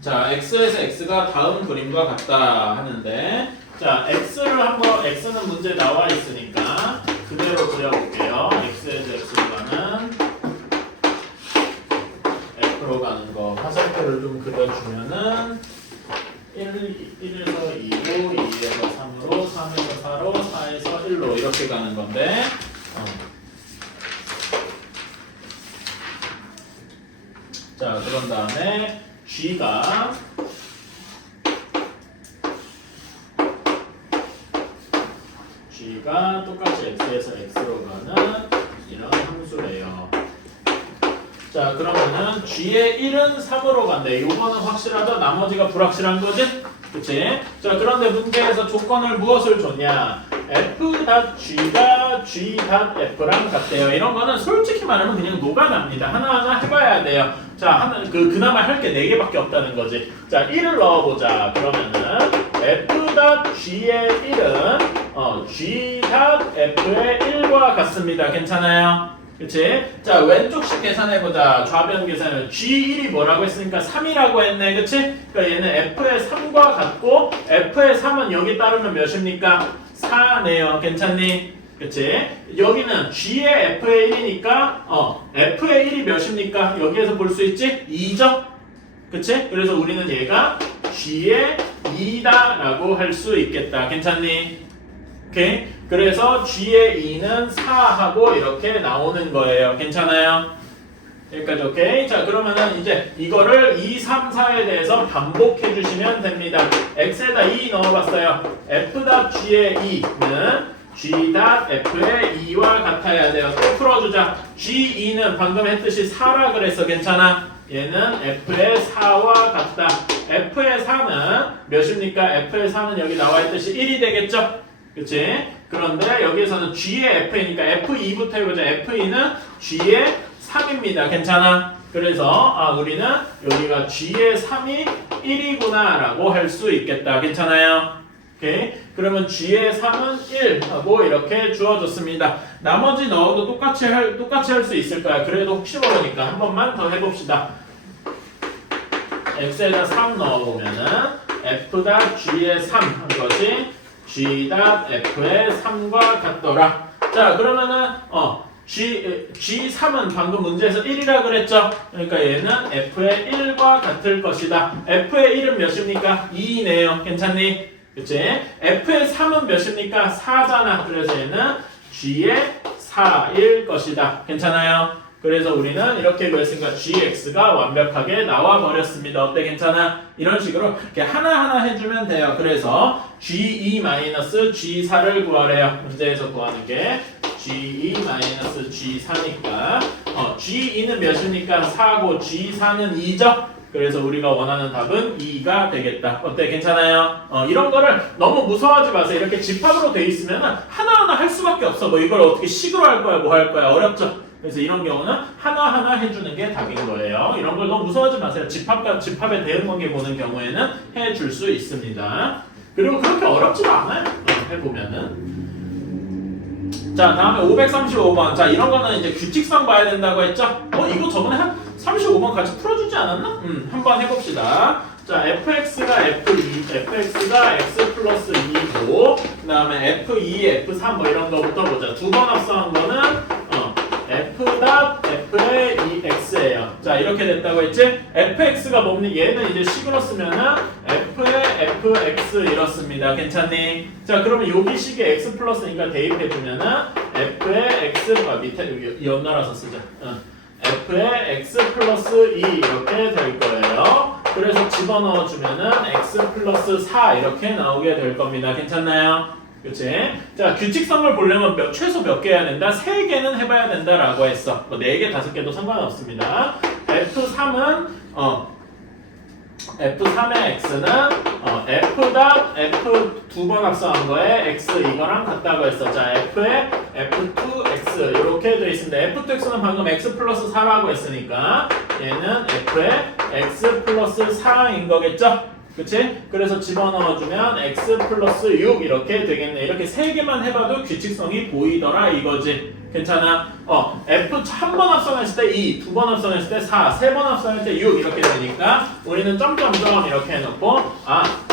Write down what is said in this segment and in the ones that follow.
자, x에서 x가 다음 그림과 같다 하는데, 자, x는 문제에 나와 있으니까 그대로 그려볼게요. x에서 x로 가는 f로 가는 거 화살표를 좀 그려주면은 1에서 2로, 2에서 3으로, 3에서 4로, 4에서 1로 이렇게 가는 건데, 자, 그런 다음에 g가 똑같이 x에서 x로 가는 이런 함수래요. 자, 그러면은 g의 1은 3으로 간대. 요거는 확실하죠? 나머지가 불확실한 거지? 그치? 자, 그런데 문제에서 조건을 무엇을 줬냐? f.g가 g.f랑 같대요. 이런 거는 솔직히 말하면 그냥 녹아납니다. 하나하나 해봐야 돼요. 자, 그나마 할 게 4개밖에 없다는 거지. 자, 1을 넣어보자. 그러면은 f.g의 1은 g.f의 1과 같습니다. 괜찮아요? 그치? 자, 왼쪽씩 계산해보자. 좌변 계산을 G1이 뭐라고 했으니까 3이라고 했네. 그치? 그러니까 얘는 F의 3과 같고 F의 3은 여기 따르면 몇입니까? 4네요. 괜찮니? 그치? 여기는 G의 F의 1이니까 F의 1이 몇입니까? 여기에서 볼 수 있지? 2죠? 그치? 그래서 우리는 얘가 G의 2다 라고 할 수 있겠다. 괜찮니? 오케이? 그래서 G의 2는 4하고 이렇게 나오는 거예요. 괜찮아요? 여기까지 오케이? 자, 그러면은 이제 이거를 2, 3, 4에 대해서 반복해 주시면 됩니다. x에다 2 넣어봤어요. f.g의 2는 g.f의 2와 같아야 돼요. 또 풀어주자. g2는 방금 했듯이 4라 그랬어. 괜찮아? 얘는 f의 4와 같다. f의 4는 몇입니까? f의 4는 여기 나와 있듯이 1이 되겠죠? 그치? 그런데 여기에서는 G의 F니까 F2부터 해보자. F2는 G의 3입니다. 괜찮아? 그래서 우리는 여기가 G의 3이 1이구나 라고 할 수 있겠다. 괜찮아요? 오케이? 그러면 G의 3은 1 하고 이렇게 주어졌습니다. 나머지 넣어도 똑같이 할 수 있을 거야. 그래도 혹시 모르니까 한 번만 더 해봅시다. X에다 3 넣어보면은 F.G의 3 한 것이 G.F의 3과 같더라. 자, 그러면은 G3은 방금 문제에서 1이라 그랬죠? 그러니까 얘는 F의 1과 같을 것이다. F의 1은 몇입니까? 2네요. 괜찮니? 그치? F의 3은 몇입니까? 4잖아. 그래서 얘는 G의 4일 것이다. 괜찮아요? 그래서 우리는 이렇게 구했으니까 gx가 완벽하게 나와 버렸습니다. 어때? 괜찮아? 이런 식으로 이렇게 하나하나 해주면 돼요. 그래서 g2-g4를 구하래요. 문제에서 구하는 게 g2-g4니까 g2는 몇입니까? 4고 g4는 2죠? 그래서 우리가 원하는 답은 2가 되겠다. 어때? 괜찮아요? 이런 거를 너무 무서워하지 마세요. 이렇게 집합으로 돼 있으면 하나하나 할 수밖에 없어. 뭐 이걸 어떻게 식으로 할 거야? 뭐 할 거야? 어렵죠? 그래서 이런 경우는 하나하나 해주는 게 답인 거예요. 이런 걸 너무 무서워하지 마세요. 집합에 대응 관계 보는 경우에는 해줄 수 있습니다. 그리고 그렇게 어렵지도 않아요. 해보면은. 자, 다음에 535번. 자, 이런 거는 이제 규칙성 봐야 된다고 했죠? 이거 저번에 한 35번 같이 풀어주지 않았나? 한번 해봅시다. 자, fx가 fx가 x 플러스 2고, 그 다음에 f2, f3 뭐 이런 거부터 보자. 두 번 앞서한 거는 f.f의 2x예요. 자, 이렇게 됐다고 했지? fx가 뭡니까? 얘는 이제 식으로 쓰면은 f의 fx 이렇습니다. 괜찮니? 자, 그러면 여기 식에 x 플러스니까 대입해주면은 f의 x 밑에 연달아서 쓰자. f의 x 플러스 2 이렇게 될 거예요. 그래서 집어넣어주면은 x 플러스 4 이렇게 나오게 될 겁니다. 괜찮나요? 그치? 자, 규칙성을 보려면 최소 몇 개 해야 된다? 3개는 해봐야 된다라고 했어. 뭐 4개, 5개도 상관없습니다. F3은 F3의 x는 f 두 번 합성한 거에 x 이거랑 같다고 했어. 자, f의 f2x 이렇게 되어 있습니다. f2x는 방금 x 플러스 4라고 했으니까 얘는 f의 x 플러스 4인 거겠죠? 그치? 그래서 집어넣어주면 x 플러스 6 이렇게 되겠네. 이렇게 세 개만 해봐도 규칙성이 보이더라 이거지. 괜찮아? f 한 번 합성했을 때 2, 두 번 합성했을 때 4, 세 번 합성했을 때 6 이렇게 되니까 우리는 점점점 이렇게 해놓고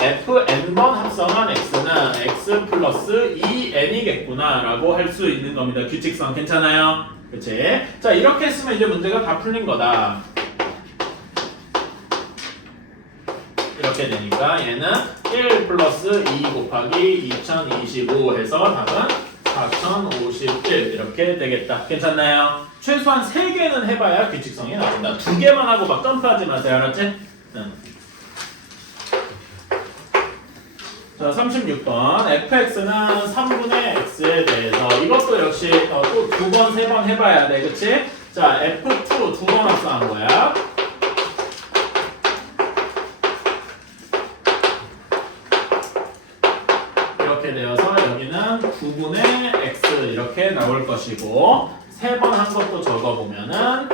fn번 합성한 x는 x 플러스 2n이겠구나 라고 할 수 있는 겁니다. 규칙성 괜찮아요? 그치? 자 이렇게 했으면 이제 문제가 다 풀린 거다. 이렇게 되니까 얘는 1 플러스 2 곱하기 2025 해서 답은 4051 이렇게 되겠다. 괜찮나요? 최소한 3개는 해봐야 규칙성이 나온다. 2개만 하고 막 점프하지 마세요. 알았지? 자, 36번 fx는 3분의 x에 대해서 이것도 역시 또 2번, 3번 해봐야 돼. 그치? 자, f2 2번 합성한 거야. 이렇게 되어서 여기는 9분의 x 이렇게 나올 것이고 3번 한 것도 적어보면은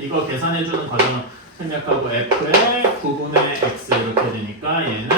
이거 계산해주는 과정을 생략하고 f의 9분의 x 이렇게 되니까 얘는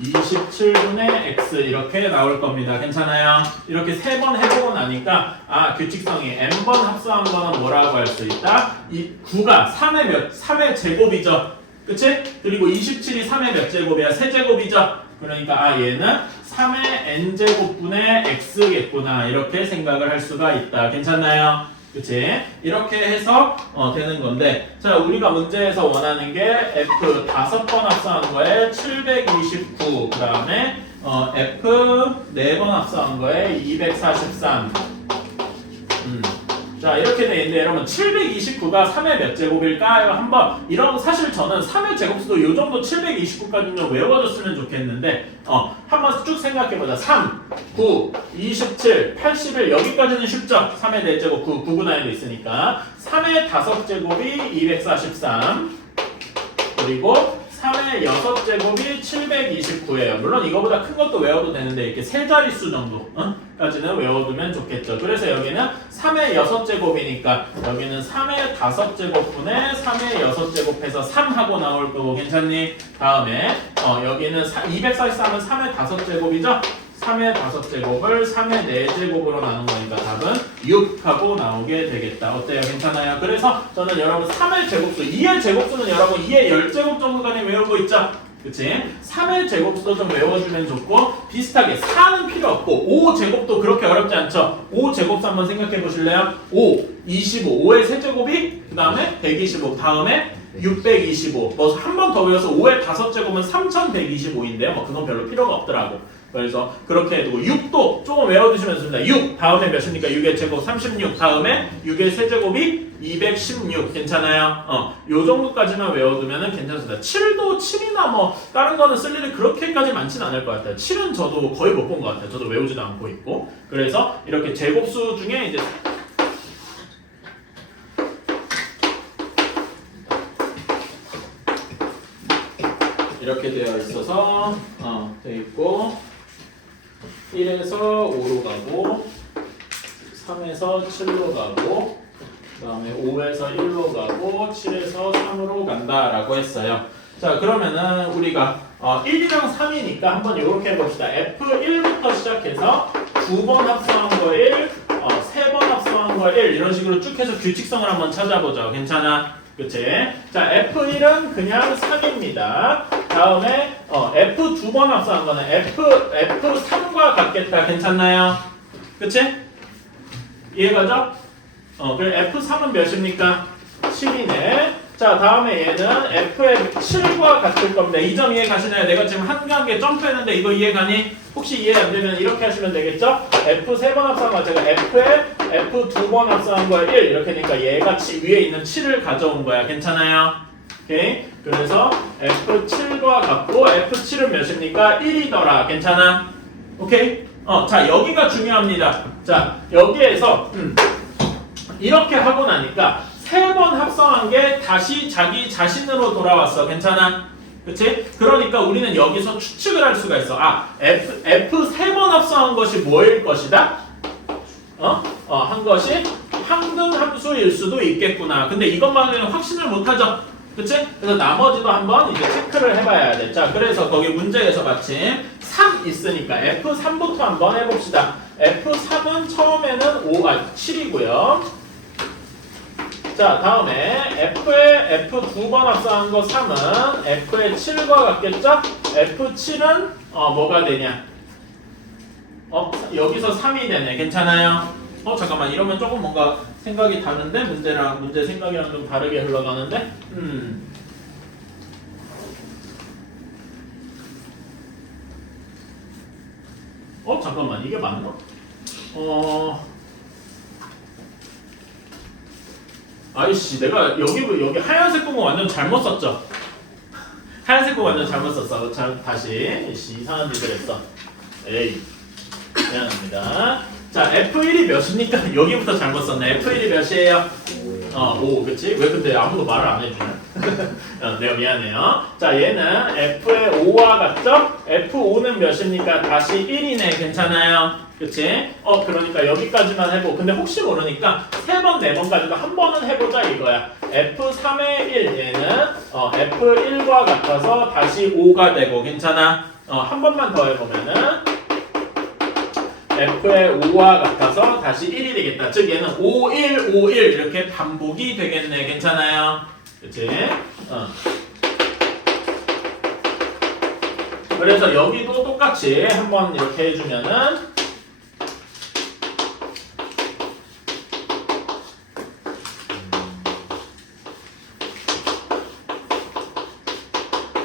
27분의 x 이렇게 나올 겁니다. 괜찮아요? 이렇게 3번 해보고 나니까 규칙성이 n번 합성한 거는 뭐라고 할 수 있다? 이 9가 3의 제곱이죠. 그치? 그리고 27이 3의 몇 제곱이야? 세제곱이죠? 그러니까 얘는 3의 n제곱분의 x겠구나 이렇게 생각을 할 수가 있다. 괜찮나요? 그치? 이렇게 해서 되는 건데 자 우리가 문제에서 원하는 게 f 5번 합성한 거에 729 그 다음에 f 4번 합성한 거에 243 자 이렇게 돼 있는데 여러분 729가 3의 몇 제곱일까요? 한번 이런 사실 저는 3의 제곱수도 요 정도 729까지는 외워줬으면 좋겠는데 한번 쭉 생각해보자. 3, 9, 27, 81 여기까지는 쉽죠? 3의 4제곱 9, 9분의 1도 있으니까 3의 5제곱이 243 그리고 3의 6제곱이 729예요. 물론 이거보다 큰 것도 외워도 되는데 이렇게 세 자릿수 정도 까지는 외워두면 좋겠죠. 그래서 여기는 3의 6제곱이니까 여기는 3의 5제곱분의 3의 6제곱해서 3하고 나올 거고 괜찮니? 다음에 여기는 243은 3의 5제곱이죠? 3의 5제곱을 3의 4제곱으로 나눈 거니까 답은 6하고 나오게 되겠다. 어때요? 괜찮아요? 그래서 저는 여러분 3의 제곱수, 2의 제곱수는 여러분 2의 10제곱 정도까지 외우고 있죠? 그치? 3의 제곱수도 좀 외워주면 좋고 비슷하게 4는 필요 없고 5제곱도 그렇게 어렵지 않죠? 5제곱수 한번 생각해 보실래요? 5, 25, 5의 세제곱이 그 다음에 125, 다음에 625 뭐 한 번 더 외워서 5의 5제곱은 3125인데요. 뭐 그건 별로 필요가 없더라고. 그래서 그렇게 해두고 6도 조금 외워두시면 좋습니다. 6 다음에 몇입니까? 6의 제곱 36 다음에 6의 세제곱이 216 괜찮아요? 요 정도까지만 외워두면 괜찮습니다. 7도 7이나 뭐 다른 거는 쓸 일이 그렇게까지 많지는 않을 것 같아요. 7은 저도 거의 못 본 것 같아요. 저도 외우지도 않고 있고 그래서 이렇게 제곱수 중에 이제 이렇게 되어 있어서 되어 있고 1에서 5로 가고 3에서 7로 가고 그 다음에 5에서 1로 가고 7에서 3으로 간다라고 했어요. 자 그러면은 우리가 1이랑 3이니까 한번 이렇게 해봅시다. F1부터 시작해서 2번 합성한 거 1, 3번 합성한 거 1 이런 식으로 쭉 해서 규칙성을 한번 찾아보죠. 괜찮아? 그치? 자 F1은 그냥 3입니다. 다음에 F 2번 합성한 거는 F3과 같겠다. 괜찮나요? 그치? 이해가죠? 그럼 F3은 몇입니까? 7이네. 자 다음에 얘는 F의 7과 같을 겁니다. 이 점 이해 가시나요? 내가 지금 한 단계 점프했는데 이거 이해 가니? 혹시 이해 안 되면 이렇게 하시면 되겠죠? F 3번 합성한 거 제가 F 2번 합성한 거에 1 이렇게 되니까 얘가 위에 있는 7을 가져온 거야. 괜찮아요? 오케이? 그래서 F7과 같고 F7은 몇입니까? 1이더라. 괜찮아? 오케이? 자 여기가 중요합니다. 자 여기에서 이렇게 하고 나니까 3번 합성한 게 다시 자기 자신으로 돌아왔어. 괜찮아? 그치? 그러니까 우리는 여기서 추측을 할 수가 있어. F 3번 합성한 것이 뭐일 것이다? 한 것이 항등 함수일 수도 있겠구나. 근데 이것만으로는 확신을 못하죠. 그치? 그래서 나머지도 한번 이제 체크를 해봐야 돼. 자, 그래서 거기 문제에서 마침 3 있으니까 F3부터 한번 해봅시다. F3은 처음에는 7이고요. 자, 다음에 F에 F 두 번 합성한 거 3은 F의 7과 같겠죠? F7은 뭐가 되냐? 여기서 3이 되네. 괜찮아요? 잠깐만, 이러면 조금 뭔가 생각이 다른데? 문제 생각이랑 좀 다르게 흘러가는데? 잠깐만, 이게 맞나? 아이씨, 내가 여기 하얀색 부분 완전 잘못 썼죠? 하얀색 부분 완전 잘못 썼어. 다시. 이상한 짓을 했어. 에이, 미안합니다. 자, F1이 몇입니까? 여기부터 잘못 썼네. F1이 몇이에요? 5, 그치? 왜 근데 아무도 말을 안 해주냐? 내가 미안해요. 자, 얘는 F의 5와 같죠? F5는 몇입니까? 다시 1이네. 괜찮아요? 그치? 그러니까 여기까지만 해보고. 근데 혹시 모르니까 3번, 4번까지도 한 번은 해보자 이거야. F3의 1, 얘는 F1과 같아서 다시 5가 되고. 괜찮아? 한 번만 더 해보면은 F의 5와 같아서 다시 1이 되겠다. 즉 얘는 5, 1, 5, 1 이렇게 반복이 되겠네. 괜찮아요? 그치? 그래서 여기도 똑같이 한번 이렇게 해주면은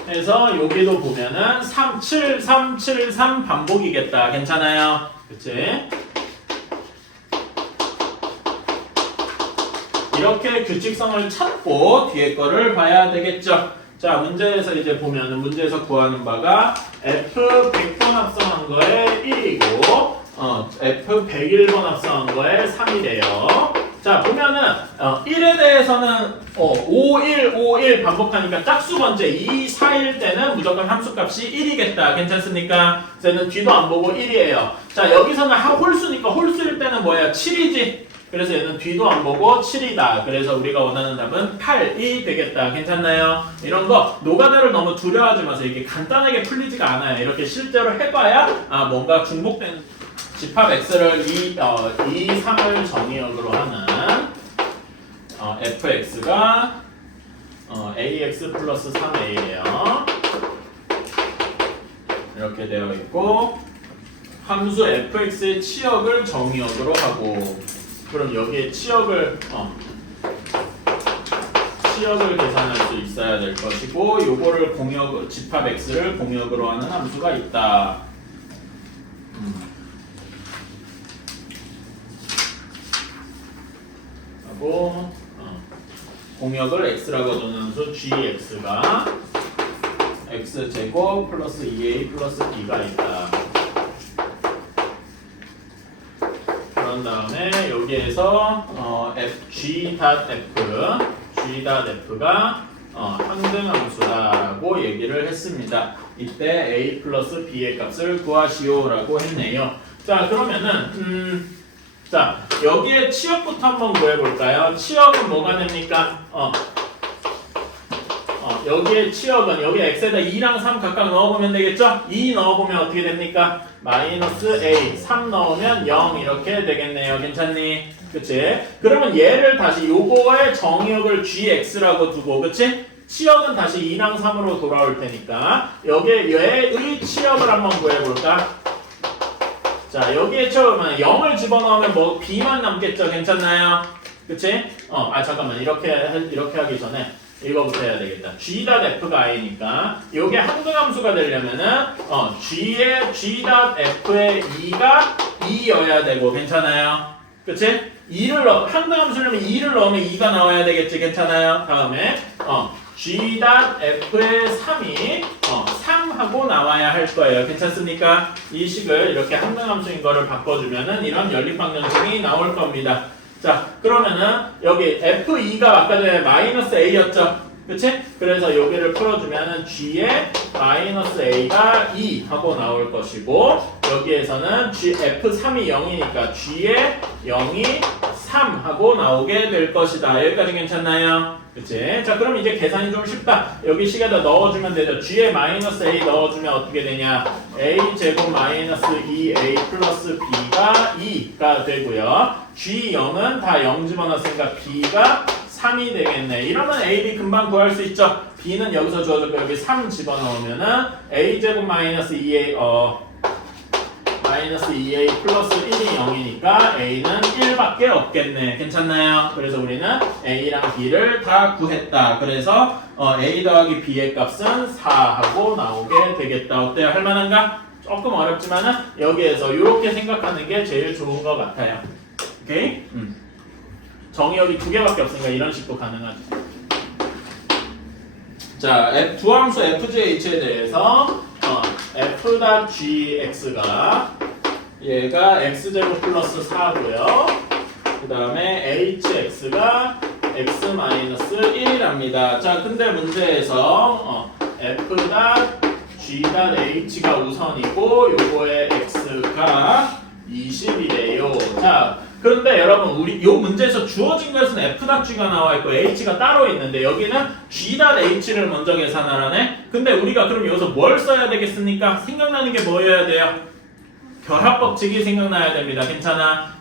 그래서 여기도 보면은 3, 7, 3, 7, 3 반복이겠다. 괜찮아요? 그치? 이렇게 규칙성을 찾고 뒤에 거를 봐야 되겠죠. 자, 문제에서 이제 보면은 문제에서 구하는 바가 F 100번 합성한 거에 1이고 F 101번 합성한 거에 3이래요. 자, 보면은 1에 대해서는 5, 1, 5, 1 반복하니까 짝수 번째 2, 4일 때는 무조건 함수값이 1이겠다. 괜찮습니까? 쟤는 뒤도 안 보고 1이에요. 자, 여기서는 홀수니까 홀수일 때는 뭐야? 7이지. 그래서 얘는 뒤도 안 보고 7이다. 그래서 우리가 원하는 답은 8이 되겠다. 괜찮나요? 이런 거 노가다를 너무 두려워하지 마세요. 이게 간단하게 풀리지가 않아요. 이렇게 실제로 해봐야 뭔가 중복된 집합 x를 2, 3을 정의역으로 하는 fx가 ax 플러스 3a예요. 이렇게 되어 있고 함수 fx의 치역을 정의역으로 하고 그럼 여기에 치역을 계산할 수 있어야 될 것이고 요거를 집합 x를 공역으로 하는 함수가 있다. 하고 공역을 x라고 두는 함수 gx가 x제곱 플러스 2a 플러스 b가 있다. 그런 다음에 여기에서 g.f가 항등함수다라고 얘기를 했습니다. 이때 a 플러스 b의 값을 구하시오라고 했네요. 자, 그러면은 자, 여기에 치역부터 한번 구해볼까요? 치역은 뭐가 됩니까? 여기에 치역은 여기 x에다 2랑 3 각각 넣어보면 되겠죠? 2 넣어보면 어떻게 됩니까? 마이너스 a, 3 넣으면 0 이렇게 되겠네요. 괜찮니? 그치? 그러면 얘를 다시 요거의 정역을 gx라고 두고, 그치? 치역은 다시 2랑 3으로 돌아올 테니까 여기에 얘의 치역을 한번 구해볼까? 자, 여기에 처음에 0을 집어넣으면 뭐 b만 남겠죠? 괜찮나요? 그치? 잠깐만 이렇게 하기 전에 이거부터 해야 되겠다. g.f가 i니까 이게 항등함수가 되려면은 g.f의 2가 2여야 되고 괜찮아요? 그치? 2를 항등함수려면 2를 넣으면 2가 나와야 되겠지? 괜찮아요? 다음에 g.f의 3이 3하고 나와야 할 거예요. 괜찮습니까? 이 식을 이렇게 항등함수인 거를 바꿔주면은 이런 연립방정식이 나올 겁니다. 자, 그러면은 여기 F2가 아까 전에 마이너스 A였죠? 그치? 그래서 여기를 풀어주면은 G에 마이너스 A가 2 하고 나올 것이고 여기에서는 F3이 0이니까 G에 0이 3 하고 나오게 될 것이다. 여기까지 괜찮나요? 그치? 자, 그럼 이제 계산이 좀 쉽다. 여기 식에다 넣어주면 되죠. G에 마이너스 A 넣어주면 어떻게 되냐? A제곱 마이너스 2A 플러스 B가 2가 되고요. G0은 다 0 집어넣었으니까 B가 3이 되겠네. 이러면 A, B 금방 구할 수 있죠. B는 여기서 주어졌고 여기 3 집어넣으면은 A제곱 마이너스 2A 마이너스 2A 플러스 1이 0이니까 A는 1밖에 없겠네. 괜찮나요? 그래서 우리는 A랑 B를 다 구했다. 그래서 A 더하기 B의 값은 4 하고 나오게 되겠다. 어때요? 할만한가? 조금 어렵지만은 여기에서 이렇게 생각하는 게 제일 좋은 것 같아요. 오케이? 정의역이 두 개밖에 없으니까 이런 식도 가능하죠. 자, 두 함수 FGH에 대해서 f.gx가 얘가 x제곱 플러스 4고요. 그 다음에 hx가 x-1이랍니다. 자, 근데 문제에서 f.g.h가 우선이고 요거의 x가 20이래요. 자, 그런데 여러분 우리 요 문제에서 주어진 것은 f.g가 나와 있고 h가 따로 있는데 여기는 g.h를 먼저 계산하라네. 근데 우리가 그럼 여기서 뭘 써야 되겠습니까? 생각나는 게 뭐여야 돼요? 결합법칙이 생각나야 됩니다. 괜찮아?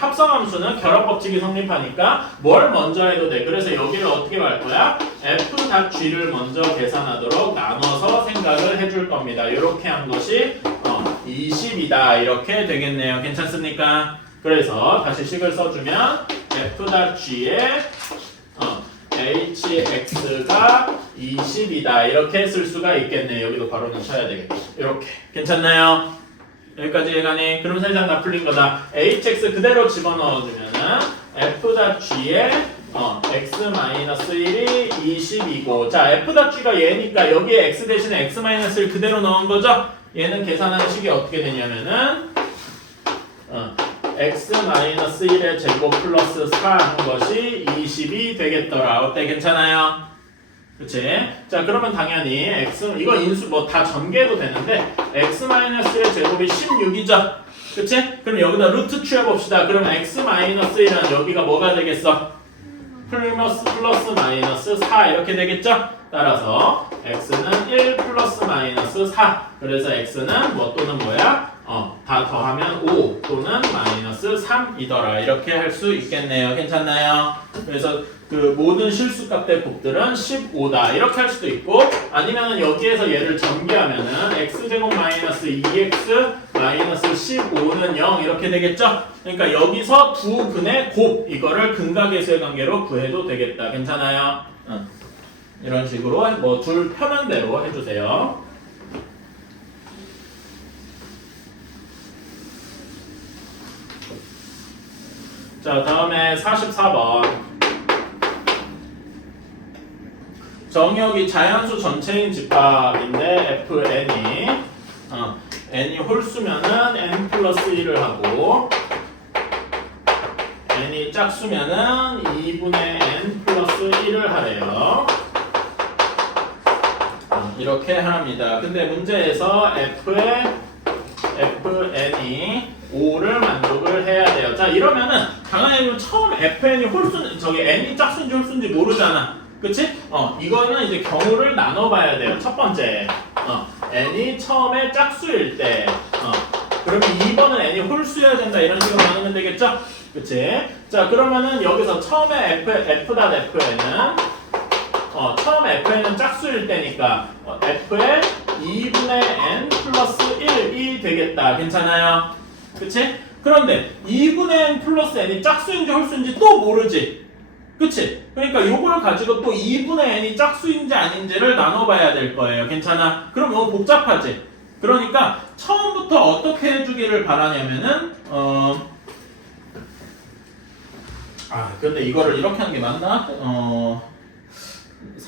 합성함수는 결합법칙이 성립하니까 뭘 먼저 해도 돼. 그래서 여기를 어떻게 할 거야? f.g를 먼저 계산하도록 나눠서 생각을 해줄 겁니다. 이렇게 한 것이 20이다. 이렇게 되겠네요. 괜찮습니까? 그래서 다시 식을 써주면 f.g에 hx가 20이다. 이렇게 쓸 수가 있겠네요. 여기도 괄호는 쳐야 되겠다. 이렇게. 괜찮나요? 여기까지 해가니? 그럼 살짝 다 풀린 거다. hx 그대로 집어넣어주면은 f.g에 x-1이 20이고 자 f.g가 얘니까 여기에 x 대신에 x-1 그대로 넣은 거죠? 얘는 계산하는 식이 어떻게 되냐면은 x-1의 제곱 플러스 4 한 것이 20이 되겠더라. 어때? 괜찮아요? 그치? 자, 그러면 당연히 x, 이거 인수 뭐 다 전개해도 되는데 x-의 제곱이 16이죠? 그치? 그럼 여기다 루트 취해봅시다. 그러면 x-1은 여기가 뭐가 되겠어? 플러스 마이너스 4 이렇게 되겠죠? 따라서 x는 1 플러스 마이너스 4 그래서 x는 뭐 또는 뭐야? 다 더하면 5 또는 마이너스 3이더라. 이렇게 할 수 있겠네요. 괜찮나요? 그래서 그 모든 실수값의 곱들은 15다. 이렇게 할 수도 있고 아니면은 여기에서 얘를 전개하면은 x제곱 마이너스 2x 마이너스 15는 0 이렇게 되겠죠? 그러니까 여기서 두 근의 곱 이거를 근각계수의 관계로 구해도 되겠다. 괜찮아요? 이런 식으로 뭐 둘 편한 대로 해주세요. 자, 다음에 44번. 정의역이 자연수 전체인 집합인데 fn이 n이 홀수면은 n 플러스 1을 하고 n이 짝수면은 2분의 n 플러스 1을 하래요. 이렇게 합니다. 근데 문제에서 fn이 5를 만족을 해야 돼요. 자, 이러면은 당연히 처음 fn이 홀수 저기 n이 짝수인지 홀수인지 모르잖아. 그치? 이거는 이제 경우를 나눠봐야 돼요. 첫 번째, n이 처음에 짝수일 때, 그러면 2번은 n이 홀수여야 된다. 이런 식으로 나누면 되겠죠? 그치? 자, 그러면은 여기서 처음에 f.fn은, 처음에 fn은 짝수일 때니까, f의 2분의 n 플러스 1이 되겠다. 괜찮아요? 그치? 그런데 2분의 n 플러스 n이 짝수인지 홀수인지 또 모르지? 그치? 그러니까 이걸 가지고 또 2분의 n이 짝수인지 아닌지를 나눠봐야 될 거예요. 괜찮아? 그럼 너무 복잡하지? 그러니까 처음부터 어떻게 해주기를 바라냐면은 근데 이거를 이렇게 하는 게 맞나?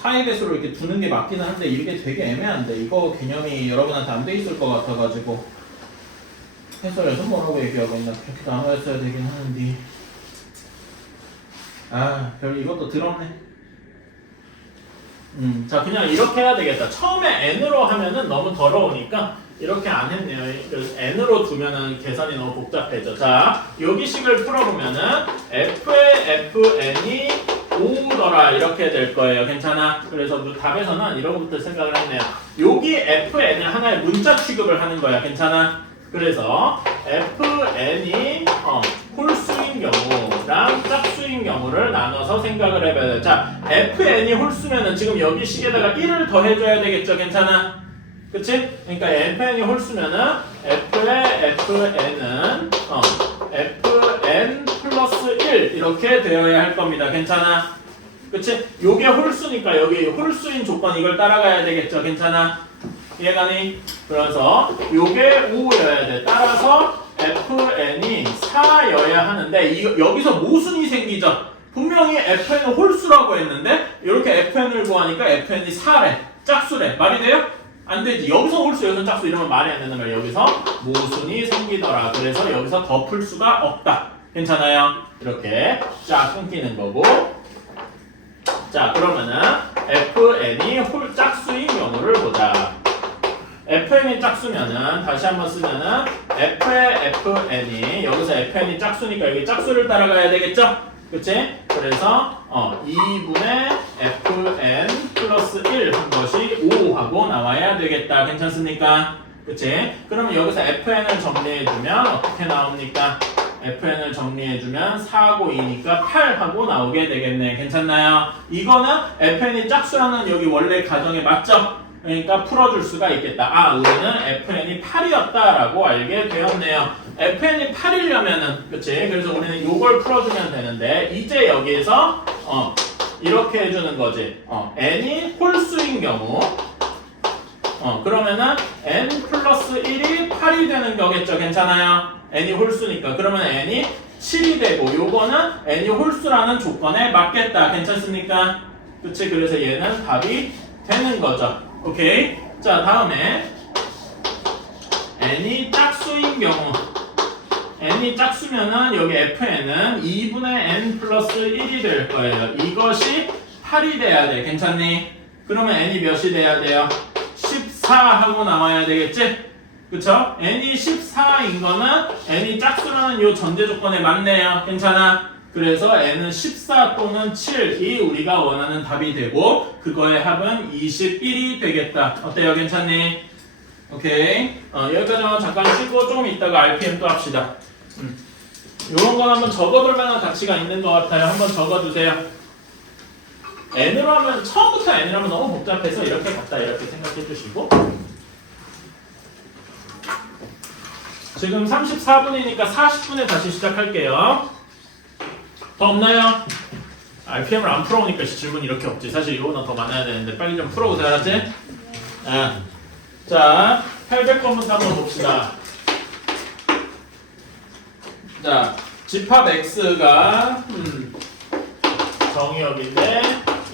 4의 배수로 이렇게 두는 게 맞기는 한데 이게 되게 애매한데 이거 개념이 여러분한테 안 돼 있을 것 같아가지고 해설에서 뭐라고 얘기하고 있나 그렇게 나눠였어야 되긴 하는데 별 이것도 더럽네. 자, 그냥 이렇게 해야 되겠다. 처음에 n으로 하면은 너무 더러우니까 이렇게 안 했네요. n으로 두면은 계산이 너무 복잡해져. 자, 여기 식을 풀어보면은 f의 fn이 5더라 이렇게 될 거예요. 괜찮아? 그래서 답에서는 이런 것부터 생각을 했네요. 여기 fn을 하나의 문자 취급을 하는 거야. 괜찮아? 그래서 fn이 홀수인 경우랑 짝수인 경우를 나눠서 생각을 해봐야 돼. 자, fn이 홀수면은 지금 여기 식에다가 1을 더해줘야 되겠죠. 괜찮아? 그치? 그러니까 fn이 홀수면은 f의 fn은 fn 플러스 1 이렇게 되어야 할 겁니다. 괜찮아? 그치? 요게 홀수니까 여기 홀수인 조건 이걸 따라가야 되겠죠. 괜찮아? 이해가니? 그래서 요게 5여야 돼. 따라서 fn이 4여야 하는데 여기서 모순이 생기죠. 분명히 fn은 홀수라고 했는데 이렇게 fn을 구하니까 fn이 4래. 짝수래. 말이 돼요? 안 되지. 여기서 홀수, 여기서 짝수 이러면 말이 안 되는 거예요. 여기서 모순이 생기더라. 그래서 여기서 더 풀 수가 없다. 괜찮아요? 이렇게 쫙 끊기는 거고. 자, 그러면은 fn이 짝수인 경우를 보자. fn이 짝수면은 다시 한번 쓰면은 f의 fn이 여기서 fn이 짝수니까 여기 짝수를 따라가야 되겠죠? 그치? 그래서 2분의 fn 플러스 1 한 것이 5하고 나와야 되겠다. 괜찮습니까? 그치? 그러면 여기서 fn을 정리해주면 어떻게 나옵니까? fn을 정리해주면 4하고 2니까 8하고 나오게 되겠네. 괜찮나요? 이거는 fn이 짝수라는 여기 원래 가정에 맞죠? 그러니까 풀어줄 수가 있겠다. 우리는 fn이 8이었다라고 알게 되었네요. fn이 8이려면은, 그치? 그래서 우리는 이걸 풀어주면 되는데, 이제 여기에서, 이렇게 해주는 거지. n이 홀수인 경우, 그러면은 n 플러스 1이 8이 되는 거겠죠. 괜찮아요? n이 홀수니까. 그러면 n이 7이 되고, 요거는 n이 홀수라는 조건에 맞겠다. 괜찮습니까? 그치? 그래서 얘는 답이 되는 거죠. 오케이. 자, 다음에 n이 짝수인 경우 n이 짝수면은 여기 fn은 2분의 n 플러스 1이 될 거예요. 이것이 8이 돼야 돼. 괜찮니? 그러면 n이 몇이 돼야 돼요? 14 하고 나와야 되겠지? 그쵸? n이 14인 거는 n이 짝수라는 요 전제 조건에 맞네요. 괜찮아? 그래서 n은 14 또는 7이 우리가 원하는 답이 되고 그거의 합은 21이 되겠다. 어때요? 괜찮니? 오케이. 여기까지만 잠깐 쉬고 조금 있다가 RPM 또 합시다. 요런 건 한번 적어볼 만한 가치가 있는 것 같아요. 한번 적어주세요. n으로 하면 처음부터 n으로 하면 너무 복잡해서 이렇게 갔다 이렇게 생각해 주시고 지금 34분이니까 40분에 다시 시작할게요. 더 없나요? RPM을 안 풀어오니까 질문이 이렇게 없지. 사실 이거는 더 많아야 되는데 빨리 좀 풀어오세요. 알았지? 자, 800번부터 한번 봅시다. 자, 집합 x가 정의역인데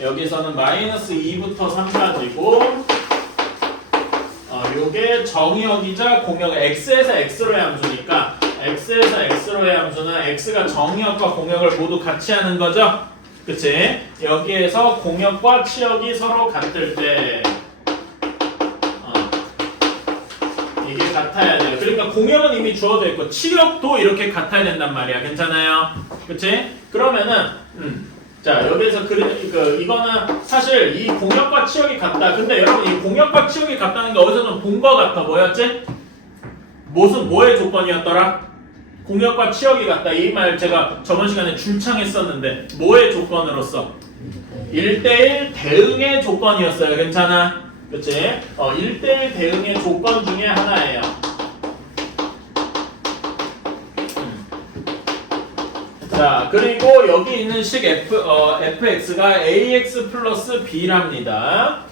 여기서는 마이너스 2부터 3까지고 요게 정의역이자 공역 x에서 x로의 함수니까 x에서 x로의 함수는 x가 정의역과 공역을 모두 같이 하는 거죠? 그치? 여기에서 공역과 치역이 서로 같을 때 이게 같아야 돼요. 그러니까 공역은 이미 주어져 있고 치역도 이렇게 같아야 된단 말이야. 괜찮아요? 그치? 그러면은 자, 여기에서 이거는 사실 이 공역과 치역이 같다. 근데 여러분 이 공역과 치역이 같다는 게 어디서 좀 본 거 같아. 뭐였지? 뭐의 조건이었더라? 공역과 치역이 같다. 이 말 제가 저번 시간에 줄창했었는데 뭐의 조건으로서? 1대1 대응의 조건이었어요. 괜찮아? 그치? 1대1 대응의 조건 중에 하나예요. 자, 그리고 여기 있는 식 fx가 ax 플러스 b랍니다.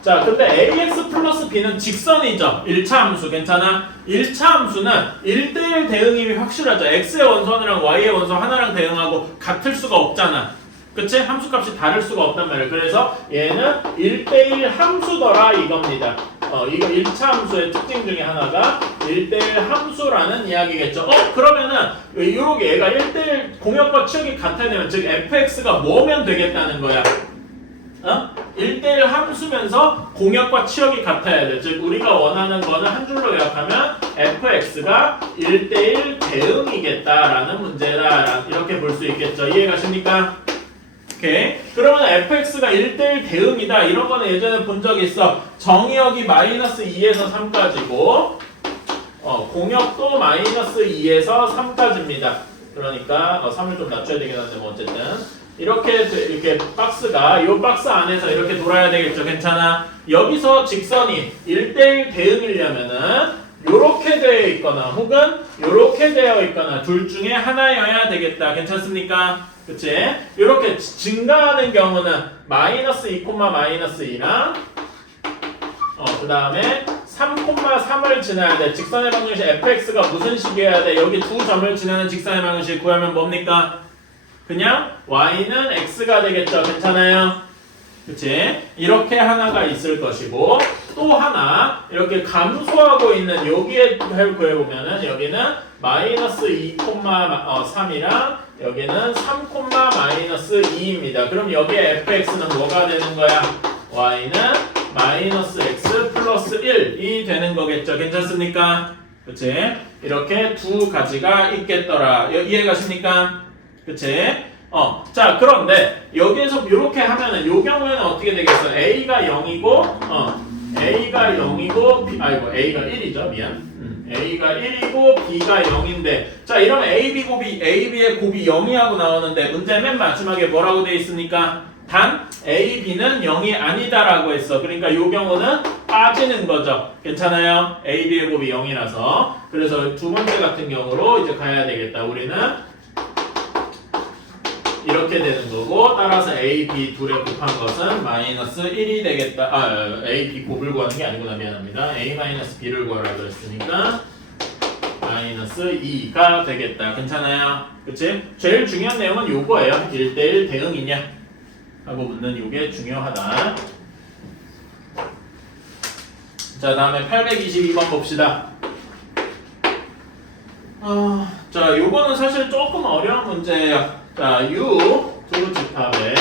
자, 근데 ax 플러스 b는 직선이죠. 1차 함수. 괜찮아? 1차 함수는 1대1 대응이 확실하죠. x의 원소 하나랑 y의 원소 하나랑 대응하고 같을 수가 없잖아. 그치? 함수값이 다를 수가 없단 말이에요. 그래서 얘는 1대1 함수더라 이겁니다. 이거 1차 함수의 특징 중에 하나가 1대1 함수라는 이야기겠죠. 그러면은 요렇게 얘가 1대1 공역과 치역이 같아야 되면 즉 fx가 뭐면 되겠다는 거야? 1대1 함수면서 공역과 치역이 같아야 돼. 즉 우리가 원하는 거는 한 줄로 요약하면 fx가 1대1 대응이겠다라는 문제다. 이렇게 볼 수 있겠죠. 이해가십니까? 오케이. 그러면 fx가 1대1 대응이다. 이런 거는 예전에 본 적이 있어. 정의역이 마이너스 2에서 3까지고 공역도 마이너스 2에서 3까지입니다. 그러니까 3을 좀 낮춰야 되긴 한데 뭐 어쨌든 이렇게 박스가 이 박스 안에서 이렇게 돌아야 되겠죠. 괜찮아. 여기서 직선이 1대1 대응이려면은 요렇게 되어 있거나 혹은 요렇게 되어 있거나 둘 중에 하나여야 되겠다. 괜찮습니까? 그치? 요렇게 증가하는 경우는 마이너스 2, 마이너스 2랑 그 다음에 3,3을 지나야 돼. 직선의 방정식 fx가 무슨 식이어야 돼? 여기 두 점을 지나는 직선의 방정식 구하면 뭡니까? 그냥 y는 x가 되겠죠. 괜찮아요? 그치? 이렇게 하나가 있을 것이고 또 하나 이렇게 감소하고 있는 여기에 구해보면은 여기는 마이너스 2,3이랑 여기는 3, 마이너스 2입니다. 그럼 여기에 fx는 뭐가 되는 거야? y는 마이너스 x 플러스 1이 되는 거겠죠. 괜찮습니까? 그치? 이렇게 두 가지가 있겠더라. 이해가십니까? 그치? 자, 그런데 여기에서 이렇게 하면은 요 경우에는 어떻게 되겠어? A가 0이고, A가 0이고, A가 1이죠. 미안. A가 1이고, B가 0인데, 자, 이러면 AB 곱이, AB의 곱이 0이라고 나오는데, 문제 맨 마지막에 뭐라고 되어 있습니까? 단, A, B는 0이 아니다라고 했어. 그러니까 요 경우는 빠지는 거죠. 괜찮아요? A, B의 곱이 0이라서. 그래서 두 번째 같은 경우로 이제 가야 되겠다. 우리는 이렇게 되는 거고 따라서 A, B 둘에 곱한 것은 마이너스 1이 되겠다. A, B 곱을 구하는 게 아니구나. 미안합니다. A 마이너스 B를 구하라 그랬으니까 마이너스 2가 되겠다. 괜찮아요? 그치? 제일 중요한 내용은 요거예요. 1대1 대응이냐 하고 묻는 요게 중요하다. 자, 다음에 822번 봅시다. 자, 요거는 사실 조금 어려운 문제예요. 자, U 두 집합에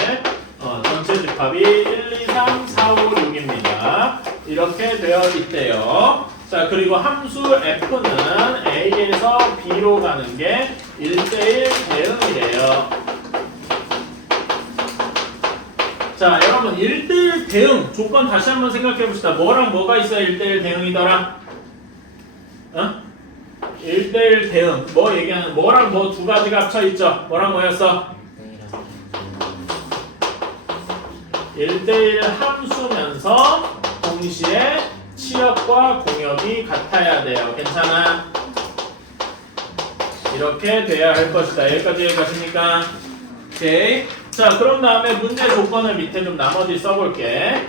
전체 집합이 1, 2, 3, 4, 5, 6입니다. 이렇게 되어 있대요. 자, 그리고 함수 F는 A에서 B로 가는 게 1대1 대응이래요. 자, 여러분 1대1 대응 조건 다시 한번 생각해 봅시다. 뭐랑 뭐가 있어야 1대1 대응이더라? 1대1 대응 뭐 얘기하는 뭐랑 뭐 두 가지가 합쳐 있죠. 뭐랑 뭐였어? 1대1 함수면서 동시에 치역과 공역이 같아야 돼요. 괜찮아? 이렇게 돼야 할 것이다. 여기까지 가십니까? 오케이. 자, 그런 다음에 문제 조건을 밑에 좀 나머지 써볼게.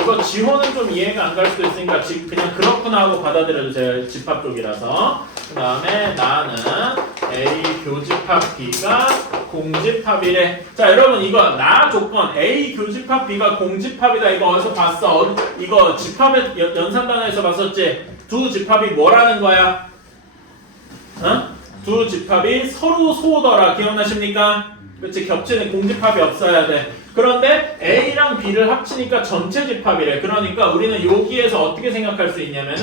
이거 지호는 좀 이해가 안 갈 수도 있으니까 지금 그냥 그렇구나 하고 받아들여주세요. 집합 쪽이라서. 그 다음에 나는 A 교집합 B가 공집합이래. 자, 여러분 이거 나 조건 A 교집합 B가 공집합이다. 이거 어디서 봤어? 이거 집합의 연산단어에서 봤었지? 두 집합이 뭐라는 거야? 두 집합이 서로 소더라. 기억나십니까? 그치? 겹치는 공집합이 없어야 돼. 그런데 A랑 B를 합치니까 전체 집합이래. 그러니까 우리는 여기에서 어떻게 생각할 수 있냐면은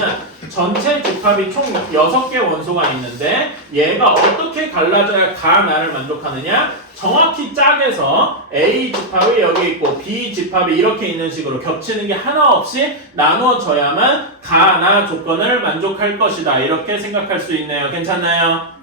전체 집합이 총 6개 원소가 있는데 얘가 어떻게 갈라져야 가, 나를 만족하느냐? 정확히 짝에서 A 집합이 여기 있고 B 집합이 이렇게 있는 식으로 겹치는 게 하나 없이 나눠져야만 가, 나 조건을 만족할 것이다. 이렇게 생각할 수 있네요. 괜찮나요?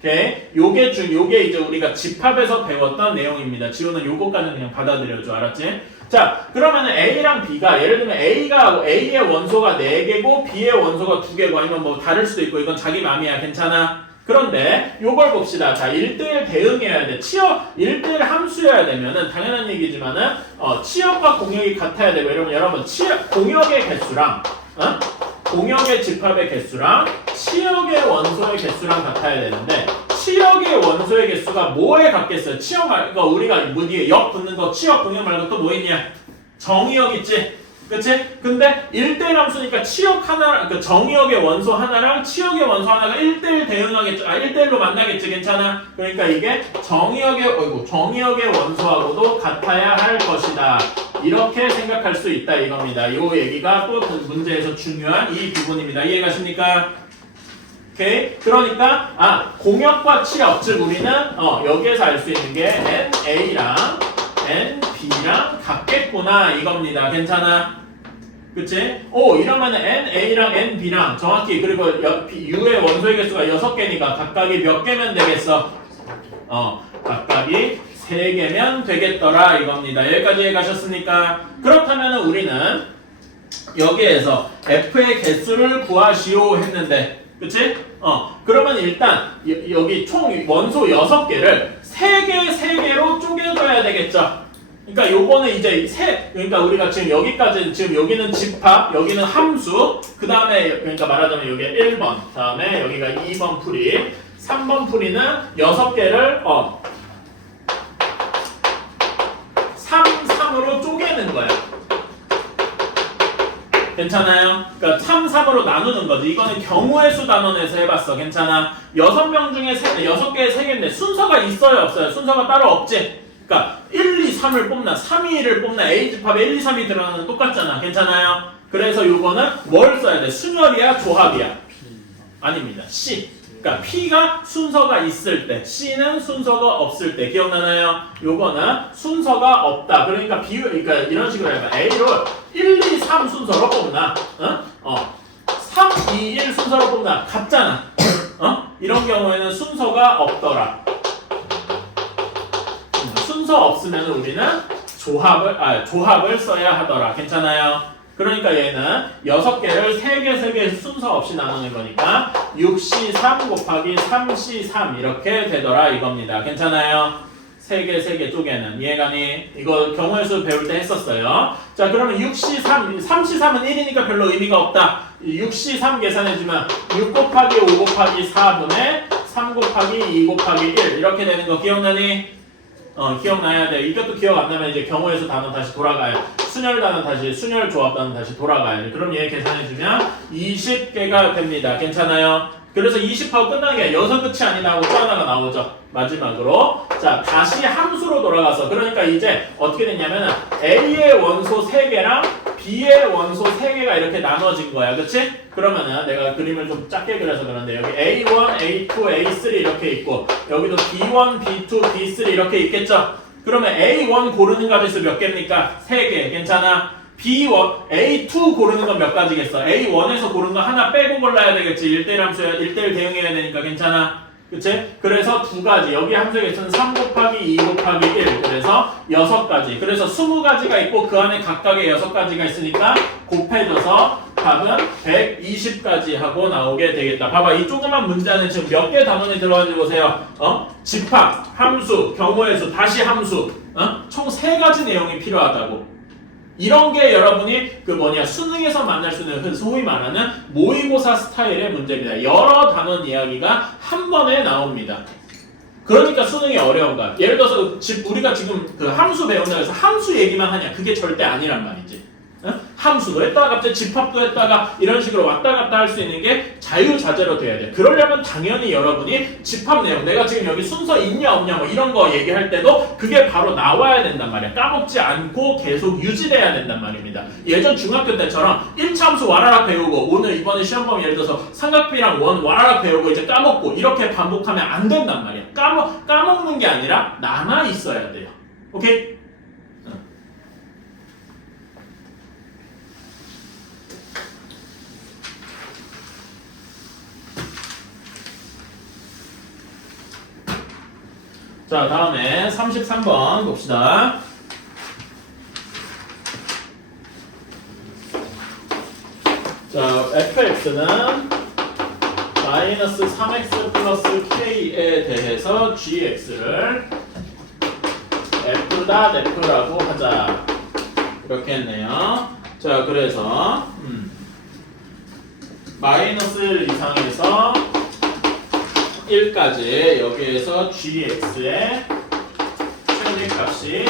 오케이. 요게 이제 우리가 집합에서 배웠던 내용입니다. 지호는 요거까지는 그냥 받아들여줘. 알았지? 자, 그러면은 A랑 B가 예를 들면 A의 원소가 4개고 B의 원소가 2개고 아니면 뭐 다를 수도 있고 이건 자기 맘이야. 괜찮아? 그런데 요걸 봅시다. 자, 1대1 대응해야 돼. 1대1 함수여야 되면은 당연한 얘기지만은 치역과 공역이 같아야 되고 여러분 공역의 개수랑 공역의 집합의 개수랑 치역의 원소의 개수랑 같아야 되는데 치역의 원소의 개수가 뭐에 같겠어요? 치역 말고 우리가 역 붙는 거 치역 공역 말고 또 뭐 있냐? 정의역 있지? 그치? 근데 1대1 함수니까 치역 하나, 그 정의역의 원소 하나랑 치역의 원소 하나가 1대1 대응하겠죠. 1대1로 만나겠지. 괜찮아? 그러니까 이게 정의역의 원소하고도 같아야 할 것이다. 이렇게 생각할 수 있다 이겁니다. 이 얘기가 또 문제에서 중요한 이 부분입니다. 이해가십니까? 오케이. 그러니까 공역과 치역, 즉 우리는 여기에서 알 수 있는 게 NA랑 NB랑 같겠구나 이겁니다. 괜찮아? 그치? 이러면은 NA랑 NB랑 정확히 그리고 U의 원소의 개수가 6개니까 각각이 몇 개면 되겠어? 각각이 3개면 되겠더라 이겁니다. 여기까지 가셨습니까? 그렇다면 우리는 여기에서 F의 개수를 구하시오 했는데 그치? 그러면 일단 여기 총 원소 6개를 3개로 쪼개줘야 되겠죠? 그러니까 요거는 이제 그러니까 우리가 지금 여기까지 지금 여기는 집합, 여기는 함수, 그 다음에 그러니까 말하자면 여기가 1번, 다음에 여기가 2번 풀이, 3번 풀이는 6개를 3으로 쪼개는 거야. 괜찮아요? 그러니까 3으로 나누는 거지. 이거는 경우의 수 단원에서 해봤어. 괜찮아? 6명 중에 6개에 3개인데 순서가 있어요? 없어요? 순서가 따로 없지? 그러니까 1, 2, 3을 뽑나 3, 2, 1을 뽑나 A집합에 1, 2, 3이 들어가는 똑같잖아. 괜찮아요? 그래서 요거는 뭘 써야 돼? 순열이야? 조합이야? 아닙니다. C. 그러니까 P가 순서가 있을 때, C는 순서가 없을 때. 기억나나요? 요거는 순서가 없다. 그러니까 그러니까 이런 식으로 해봐. A를 1, 2, 3 순서로 뽑나? 3, 2, 1 순서로 뽑나? 같잖아. 이런 경우에는 순서가 없더라. 순서 없으면 우리는 조합을 써야 하더라. 괜찮아요? 그러니까 얘는 6개를 3개 순서 없이 나누는 거니까 6C3 곱하기 3C3 이렇게 되더라 이겁니다. 괜찮아요? 3개 쪼개는. 이해가니? 이거 경우의 수 배울 때 했었어요. 자, 그러면 3C3은 1이니까 별로 의미가 없다. 6C3 계산해주면 6 곱하기 5 곱하기 4분의 3 곱하기 2 곱하기 1 이렇게 되는 거 기억나니? 기억나야 돼. 이것도 기억 안 나면 이제 경우의 수 단원 다시 돌아가요. 순열 단원 다시, 순열 조합 단원 다시 돌아가요. 그럼 얘 계산해주면 20개가 됩니다. 괜찮아요? 그래서 20하고 끝나는 게 여기서 끝이 아니다 하고 또 하나가 나오죠. 마지막으로. 자, 다시 함수로 돌아가서. 그러니까 이제 어떻게 됐냐면 A의 원소 3개랑 B의 원소 3개가 이렇게 나눠진 거야. 그치? 그러면은 내가 그림을 좀 작게 그려서 그런데 여기 A1, A2, A3 이렇게 있고 여기도 B1, B2, B3 이렇게 있겠죠? 그러면 A1 고르는 가지수 몇 개입니까? 3개. 괜찮아? B1, A2 고르는 건 몇 가지겠어? A1에서 고른 거 하나 빼고 골라야 되겠지. 1대1 함수야. 1대1 대응해야 되니까 괜찮아? 그치? 그래서 2가지. 여기 함수의 개수는 3 곱하기 2 곱하기 1. 그래서 6가지. 그래서 20가지가 있고 그 안에 각각의 6가지가 있으니까 곱해줘서 답은 120까지 하고 나오게 되겠다. 봐봐. 이 조그만 문제 안에 지금 몇 개 단원이 들어가는지 보세요. 집합, 함수, 경우의 수, 다시 함수. 총 3가지 내용이 필요하다고. 이런 게 여러분이 수능에서 만날 수 있는 소위 말하는 모의고사 스타일의 문제입니다. 여러 단원 이야기가 한 번에 나옵니다. 그러니까 수능이 어려운 거야. 예를 들어서 우리가 지금 그 함수 배운다고 해서 함수 얘기만 하냐? 그게 절대 아니란 말이지. 함수도 했다가 갑자기 집합도 했다가 이런 식으로 왔다 갔다 할 수 있는 게 자유자재로 돼야 돼. 그러려면 당연히 여러분이 집합 내용, 내가 지금 여기 순서 있냐 없냐 뭐 이런 거 얘기할 때도 그게 바로 나와야 된단 말이야. 까먹지 않고 계속 유지돼야 된단 말입니다. 예전 중학교 때처럼 1차 함수 와라락 배우고 오늘 이번에 시험 보면 예를 들어서 삼각비랑 원 와라락 배우고 이제 까먹고 이렇게 반복하면 안 된단 말이야. 까먹는 게 아니라 남아 있어야 돼요. 오케이? 자, 다음에 33번 봅시다. 자, fx는 마이너스 3x 플러스 k에 대해서 gx를 f'라고 하자. 이렇게 했네요. 자, 그래서 마이너스 이상에서 1까지 여기에서 gx의 최대값이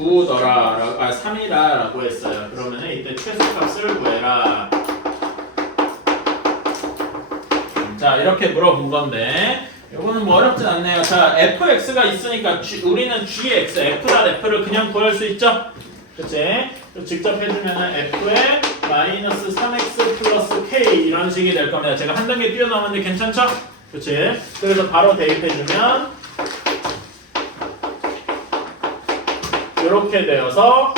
9더라, 3이라 라고 했어요. 그러면은 이때 최소값을 구해라. 자, 이렇게 물어본 건데, 이거는 뭐 어렵진 않네요. 자, fx가 있으니까 우리는 gx, f.f를 그냥 구할 수 있죠? 그치? 직접 해주면은 f에 마이너스 3x 플러스 k 이런 식이 될 겁니다. 제가 한 단계 뛰어넘었는데 괜찮죠? 그치? 그래서 바로 대입해주면 이렇게 되어서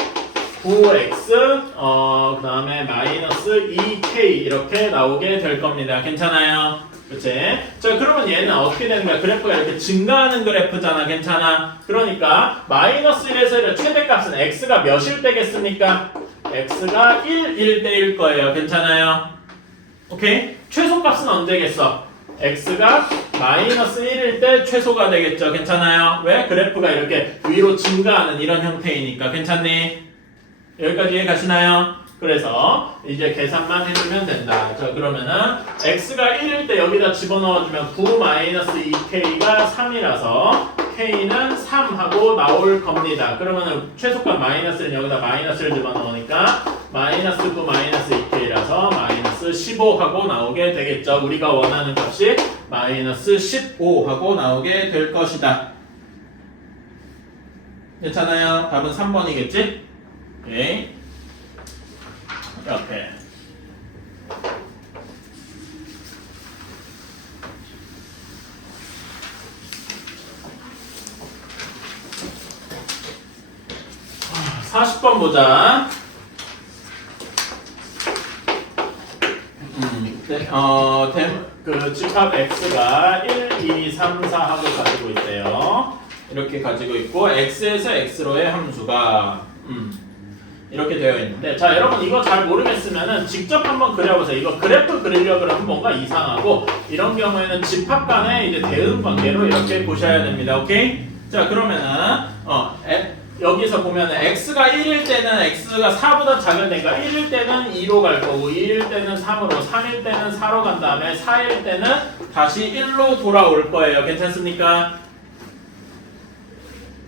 9x 그 다음에 마이너스 2k 이렇게 나오게 될 겁니다. 괜찮아요? 그치? 자, 그러면 얘는 어떻게 되는 거야? 그래프가 이렇게 증가하는 그래프잖아. 괜찮아? 그러니까 마이너스 1에서 최대값은 x가 몇일 때겠습니까? x가 1일 때일 거예요. 괜찮아요? 오케이? 최소값은 언제겠어? x가 마이너스 1일 때 최소가 되겠죠. 괜찮아요? 왜? 그래프가 이렇게 위로 증가하는 이런 형태이니까. 괜찮니? 여기까지 이해 가시나요? 그래서 이제 계산만 해주면 된다. 자, 그러면은 x가 1일 때 여기다 집어넣어주면 9-2k가 3이라서 k는 3하고 나올 겁니다. 그러면은 최소값 마이너스는 여기다 마이너스를 집어넣으니까 마이너스 9 마이너스 2k라서 마이너스 15하고 나오게 되겠죠. 우리가 원하는 값이 마이너스 15하고 나오게 될 것이다. 괜찮아요? 답은 3번이겠지? 오케이. 이렇게. 아, 40번 보자. 그 집합 x가 1, 2, 3, 4 하고 가지고 있대요. 이렇게 가지고 있고 x에서 x로의 함수가 이렇게 되어 있는데, 자, 여러분 이거 잘 모르겠으면은 직접 한번 그려보세요. 이거 그래프 그리려고 그러면 뭔가 이상하고, 이런 경우에는 집합 간의 이제 대응 관계로 이렇게 보셔야 됩니다. 오케이? 자, 그러면은 여기서 보면은 x가 1일 때는 x가 4보다 작으니까 1일 때는 2로 갈 거고, 2일 때는 3으로, 3일 때는 4로 간 다음에 4일 때는 다시 1로 돌아올 거예요. 괜찮습니까?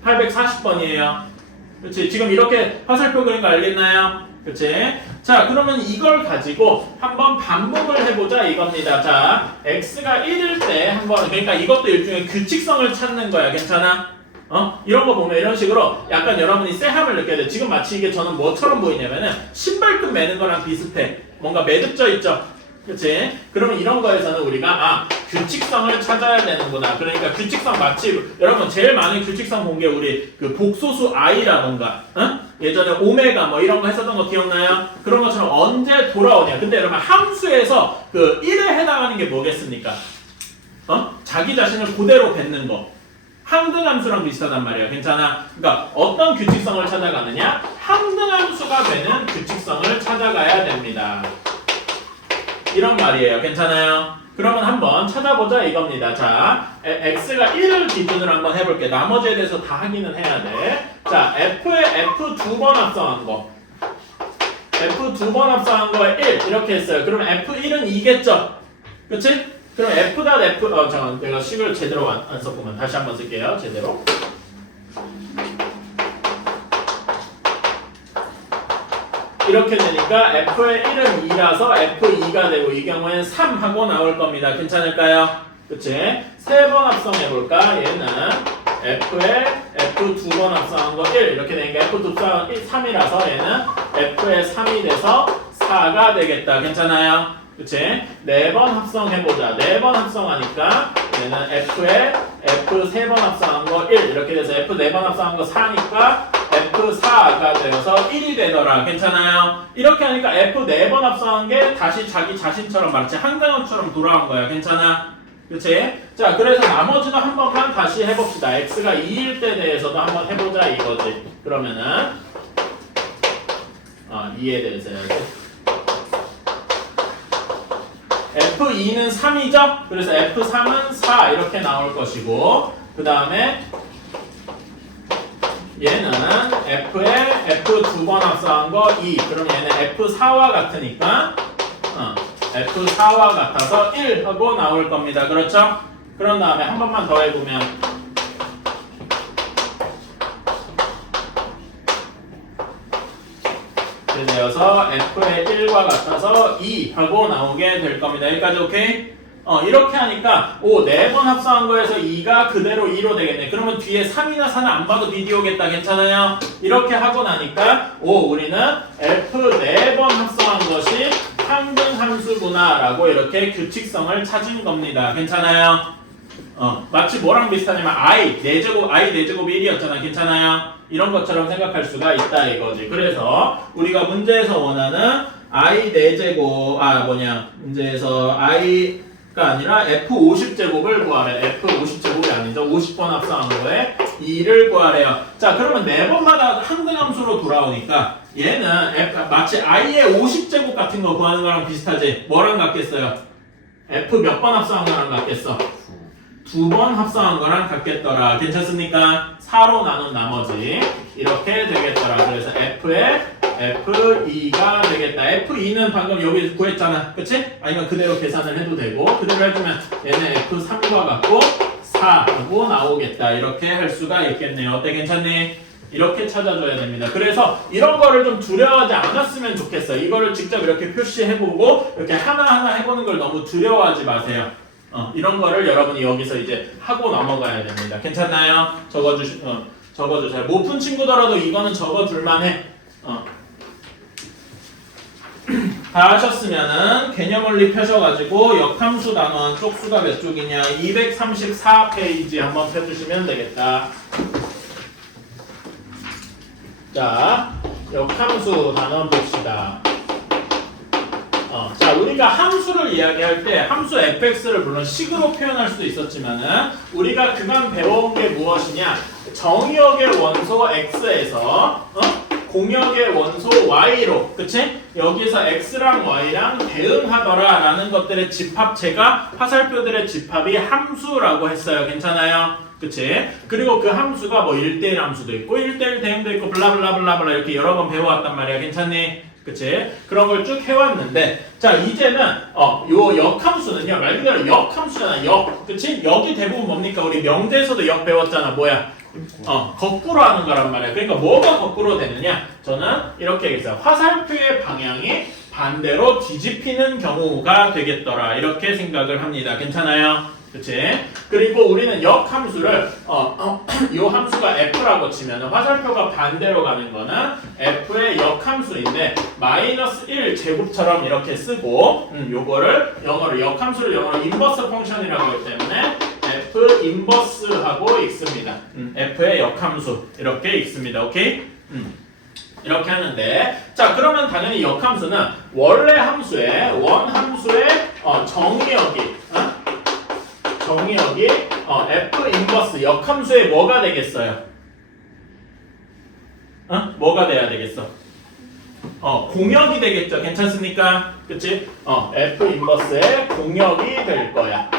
840번이에요. 그렇지? 지금 이렇게 화살표 그린 거 알겠나요? 그렇지? 자, 그러면 이걸 가지고 한번 반복을 해보자 이겁니다. 자, x가 1일 때 한번, 그러니까 이것도 일종의 규칙성을 찾는 거야. 괜찮아? 이런 거 보면 이런 식으로 약간 여러분이 쎄함을 느껴야 돼. 지금 마치 이게 저는 뭐처럼 보이냐면은 신발끈 매는 거랑 비슷해. 뭔가 매듭져 있죠? 그치? 그러면 이런 거에서는 우리가 규칙성을 찾아야 되는구나. 그러니까 규칙성 마치 여러분 제일 많은 규칙성 본 게 우리 그 복소수 i라던가 예전에 오메가 뭐 이런 거 했었던 거 기억나요? 그런 것처럼 언제 돌아오냐. 근데 여러분 함수에서 그 1에 해당하는 게 뭐겠습니까? 자기 자신을 그대로 뱉는 거. 항등함수랑 비슷하단 말이야. 괜찮아? 그러니까 어떤 규칙성을 찾아가느냐? 항등함수가 되는 규칙성을 찾아가야 됩니다. 이런 말이에요. 괜찮아요? 그러면 한번 찾아보자 이겁니다. 자, x가 1을 기준으로 한번 해볼게. 나머지에 대해서 다 확인은 해야 돼. 자, f에 f 두 번 합성한 거. f 두 번 합성한 거에 1 이렇게 했어요. 그러면 f1은 2겠죠? 그치? 그럼 f.f 잠깐 내가 식을 제대로 안 썼구만. 다시 한번 쓸게요. 제대로. 이렇게 되니까 f의 1은 2라서 f2가 되고 이 경우에는 3하고 나올 겁니다. 괜찮을까요? 그치? 세 번 합성해볼까? 얘는 f에 f 두 번 합성한 거 1 이렇게 되니까 f 두 번 3이라서 얘는 f의 3이 돼서 4가 되겠다. 괜찮아요? 그치? 네 번 합성해보자. 네 번 합성하니까 얘는 f에 f 세 번 합성한 거 1 이렇게 돼서 f 네 번 합성한 거 4니까 F4가 되어서 1이 되더라. 괜찮아요? 이렇게 하니까 F 4번 합성한 게 다시 자기 자신처럼 마치 항등함처럼 돌아온 거야. 괜찮아? 그치? 자, 그래서 나머지도 한 번만 다시 해봅시다. X가 2일 때 대해서도 한번 해보자 이거지. 그러면은 2에 대해서 해야지. F2는 3이죠? 그래서 F3은 4 이렇게 나올 것이고, 그 다음에 얘는 f에 f 두 번 합성한 거 2. 그럼 얘는 f4와 같으니까 f4와 같아서 1 하고 나올 겁니다. 그렇죠? 그런 다음에 한 번만 더 해보면 되어서 f의 1과 같아서 2 하고 나오게 될 겁니다. 여기까지 오케이? 이렇게 하니까 4번 합성한 거에서 2가 그대로 2로 되겠네. 그러면 뒤에 3이나 4는 안 봐도 비디오겠다. 괜찮아요? 이렇게 하고 나니까 우리는 f 4번 합성한 것이 평등함수구나 라고 이렇게 규칙성을 찾은 겁니다. 괜찮아요? 마치 뭐랑 비슷하냐면 i 4제곱이 1이었잖아. 괜찮아요? 이런 것처럼 생각할 수가 있다 이거지. 그래서 우리가 문제에서 원하는 i 4제곱 문제에서 i가 아니라 f 50제곱을 구하래. f 50제곱이 아니죠. 50번 합성한 거에 2를 구하래요. 자, 그러면 4번마다 항등함수로 돌아오니까 얘는 마치 i의 50제곱 같은 거 구하는 거랑 비슷하지. 뭐랑 같겠어요? f 몇 번 합성한 거랑 같겠어? 2번 합성한 거랑 같겠더라. 괜찮습니까? 4로 나눈 나머지 이렇게 되겠더라. 그래서 f에 f2가 되겠다. f2는 방금 여기 구했잖아. 그치? 아니면 그대로 계산을 해도 되고, 그대로 해주면 얘는 f3과 같고 4하고 나오겠다. 이렇게 할 수가 있겠네요. 어때? 괜찮니? 이렇게 찾아줘야 됩니다. 그래서 이런 거를 좀 두려워하지 않았으면 좋겠어. 이거를 직접 이렇게 표시해보고 이렇게 하나하나 해보는 걸 너무 두려워하지 마세요. 이런 거를 여러분이 여기서 이제 하고 넘어가야 됩니다. 괜찮나요? 적어주세요. 못 푼 친구더라도 이거는 적어둘만 해. 다 하셨으면은 개념원리 펴셔가지고 역함수 단원 쪽수가 몇 쪽이냐 234페이지 한번 펴주시면 되겠다. 자, 역함수 단원 봅시다. 자, 우리가 함수를 이야기할 때 함수 fx를 물론 식으로 표현할 수도 있었지만은 우리가 그간 배워온 게 무엇이냐? 정의역의 원소 x에서 공역의 원소 y로, 그치? 여기서 x랑 y랑 대응하더라 라는 것들의 집합체가 화살표들의 집합이 함수라고 했어요. 괜찮아요? 그치? 그리고 그 함수가 뭐 1대1 함수도 있고 1대1 대응도 있고 블라블라블라블라 이렇게 여러 번 배워왔단 말이야. 괜찮니? 그치? 그런 걸 쭉 해왔는데, 자, 이제는, 요 역함수는요, 말 그대로 역함수잖아, 역. 그치? 역이 대부분 뭡니까? 우리 명제에서도 역 배웠잖아, 뭐야? 거꾸로 하는 거란 말이야. 그러니까 뭐가 거꾸로 되느냐? 저는 이렇게 얘기했어요. 화살표의 방향이 반대로 뒤집히는 경우가 되겠더라. 이렇게 생각을 합니다. 괜찮아요? 그치? 그리고 우리는 역함수를 요 함수가 f라고 치면 화살표가 반대로 가는 거는 f의 역함수인데 마이너스 1 제곱처럼 이렇게 쓰고 요거를 역함수를 영어로 인버스 펑션이라고 하기 때문에 f 인버스 하고 읽습니다. f의 역함수 이렇게 읽습니다. 오케이? 이렇게 하는데, 자, 그러면 당연히 역함수는 원래 함수의 원함수의 정의역이 f 인버스 역함수의 뭐가 되겠어요? 뭐가 돼야 되겠어? 공역이 되겠죠. 괜찮습니까? 그치? f 인버스의 공역이 될 거야.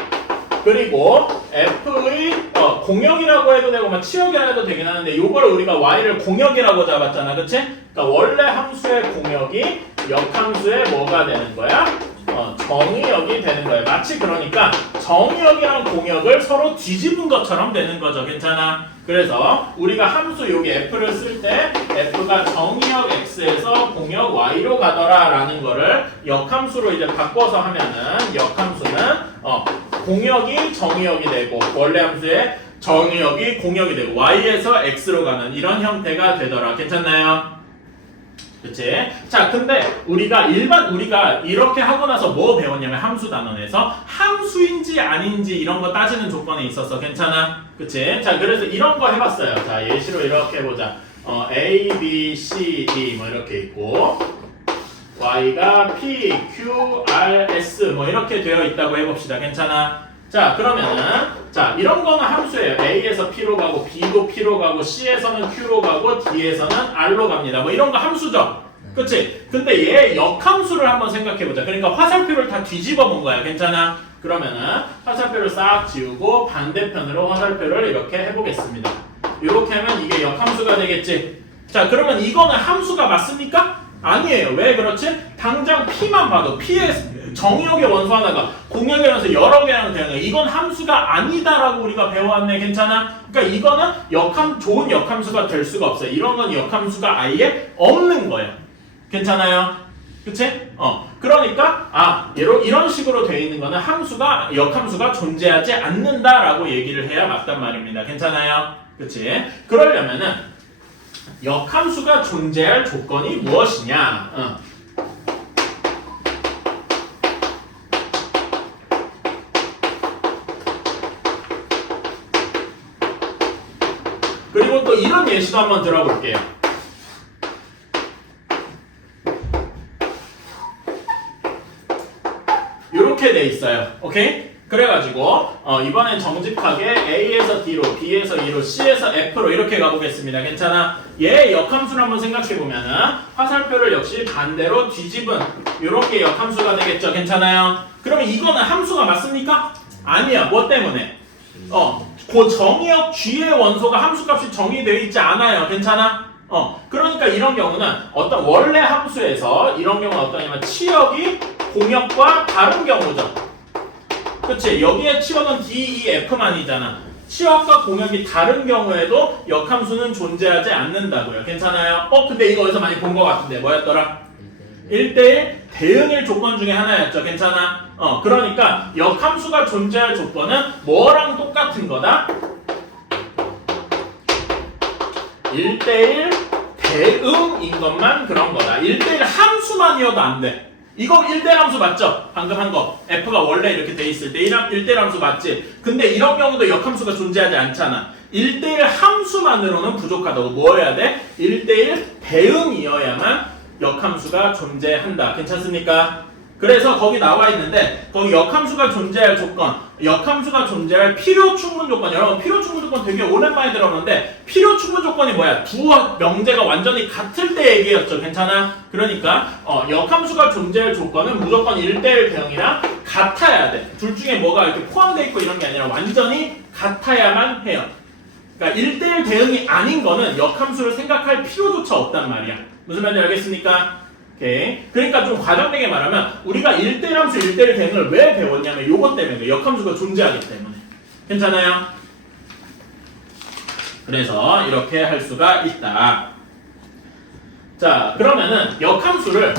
그리고 f의 공역이라고 해도 되고 막 치역이라 해도 되긴 하는데 요거를 우리가 y를 공역이라고 잡았잖아. 그치? 그러니까 원래 함수의 공역이 역함수의 뭐가 되는 거야? 정의역이 되는 거예요. 마치 그러니까 정의역이랑 공역을 서로 뒤집은 것처럼 되는 거죠. 괜찮아? 그래서 우리가 함수 여기 f를 쓸 때 f가 정의역 x에서 공역 y로 가더라 라는 거를 역함수로 이제 바꿔서 하면은 역함수는 공역이 정의역이 되고 원래 함수의 정의역이 공역이 되고 y에서 x로 가는 이런 형태가 되더라. 괜찮나요? 그치? 자, 근데 우리가 이렇게 하고 나서 뭐 배웠냐면 함수 단원에서 함수인지 아닌지 이런 거 따지는 조건이 있었어. 괜찮아? 그치? 자, 그래서 이런 거 해봤어요. 자, 예시로 이렇게 해보자. A, B, C, D 뭐 이렇게 있고 Y가 P, Q, R, S 뭐 이렇게 되어 있다고 해봅시다. 괜찮아? 자, 그러면은 자, 이런 거는 함수예요. A에서 P로 가고 B도 P로 가고 C에서는 Q로 가고 D에서는 R로 갑니다. 뭐 이런 거 함수죠. 그치? 근데 얘 역함수를 한번 생각해보자. 그러니까 화살표를 다 뒤집어 본 거야. 괜찮아? 그러면은 화살표를 싹 지우고 반대편으로 화살표를 이렇게 해보겠습니다. 이렇게 하면 이게 역함수가 되겠지? 자, 그러면 이거는 함수가 맞습니까? 아니에요. 왜 그렇지? 당장 P만 봐도 P의 정의역의 원소 하나가 공역의 원소 여러 개랑 되는 이건 함수가 아니다라고 우리가 배워왔네. 괜찮아? 그러니까 이거는 좋은 역함수가 될 수가 없어요. 이런 건 역함수가 아예 없는 거야. 괜찮아요? 그치? 그러니까 이런 식으로 되어 있는 거는 역함수가 존재하지 않는다라고 얘기를 해야 맞단 말입니다. 괜찮아요? 그치? 그러려면은 역함수가 존재할 조건이 무엇이냐? 그리고 또 이런 예시도 한번 들어볼게요. 이렇게 돼 있어요. 오케이? 그래가지고 이번엔 정직하게 A에서 D로, B에서 E로, C에서 F로 이렇게 가보겠습니다. 괜찮아? 얘 역함수를 한번 생각해보면은 화살표를 역시 반대로 뒤집은 이렇게 역함수가 되겠죠. 괜찮아요? 그러면 이거는 함수가 맞습니까? 아니야. 뭐 때문에? 그 정의역 G의 원소가 함수값이 정의되어 있지 않아요. 괜찮아? 그러니까 이런 경우는 어떤 원래 함수에서 이런 경우는 어떠냐면 치역이 공역과 다른 경우죠. 그치? 여기에 치역은 D, E, F만이잖아. 치역과 공역이 다른 경우에도 역함수는 존재하지 않는다고요. 괜찮아요? 근데 이거 어디서 많이 본 것 같은데 뭐였더라? 1대1 대응일 조건 중에 하나였죠. 괜찮아? 그러니까 역함수가 존재할 조건은 뭐랑 똑같은 거다? 1대1 대응인 것만 그런 거다. 1대1 함수만이어도 안 돼. 이거 1대1 함수 맞죠? 방금 한 거. F가 원래 이렇게 돼 있을 때 1대1 함수 맞지? 근데 이런 경우도 역함수가 존재하지 않잖아. 1대1 함수만으로는 부족하다고. 뭐 해야 돼? 1대1 대응이어야만 역함수가 존재한다. 괜찮습니까? 그래서 거기 나와 있는데 거기 역함수가 존재할 조건, 역함수가 존재할 필요 충분 조건. 여러분 필요 충분 조건 되게 오랜만에 들어봤는데 필요 충분 조건이 뭐야? 두 명제가 완전히 같을 때 얘기였죠. 괜찮아? 그러니까 역함수가 존재할 조건은 무조건 1대1 대응이랑 같아야 돼. 둘 중에 뭐가 이렇게 포함되어 있고 이런 게 아니라 완전히 같아야만 해요. 그러니까 1대1 대응이 아닌 거는 역함수를 생각할 필요조차 없단 말이야. 무슨 말인지 알겠습니까? 오케이. 그러니까 좀 과장되게 말하면 우리가 1대1 함수 1대1 대응을 왜 배웠냐면 요것 때문에 역함수가 존재하기 때문에. 괜찮아요? 그래서 이렇게 할 수가 있다. 자, 그러면은 역함수를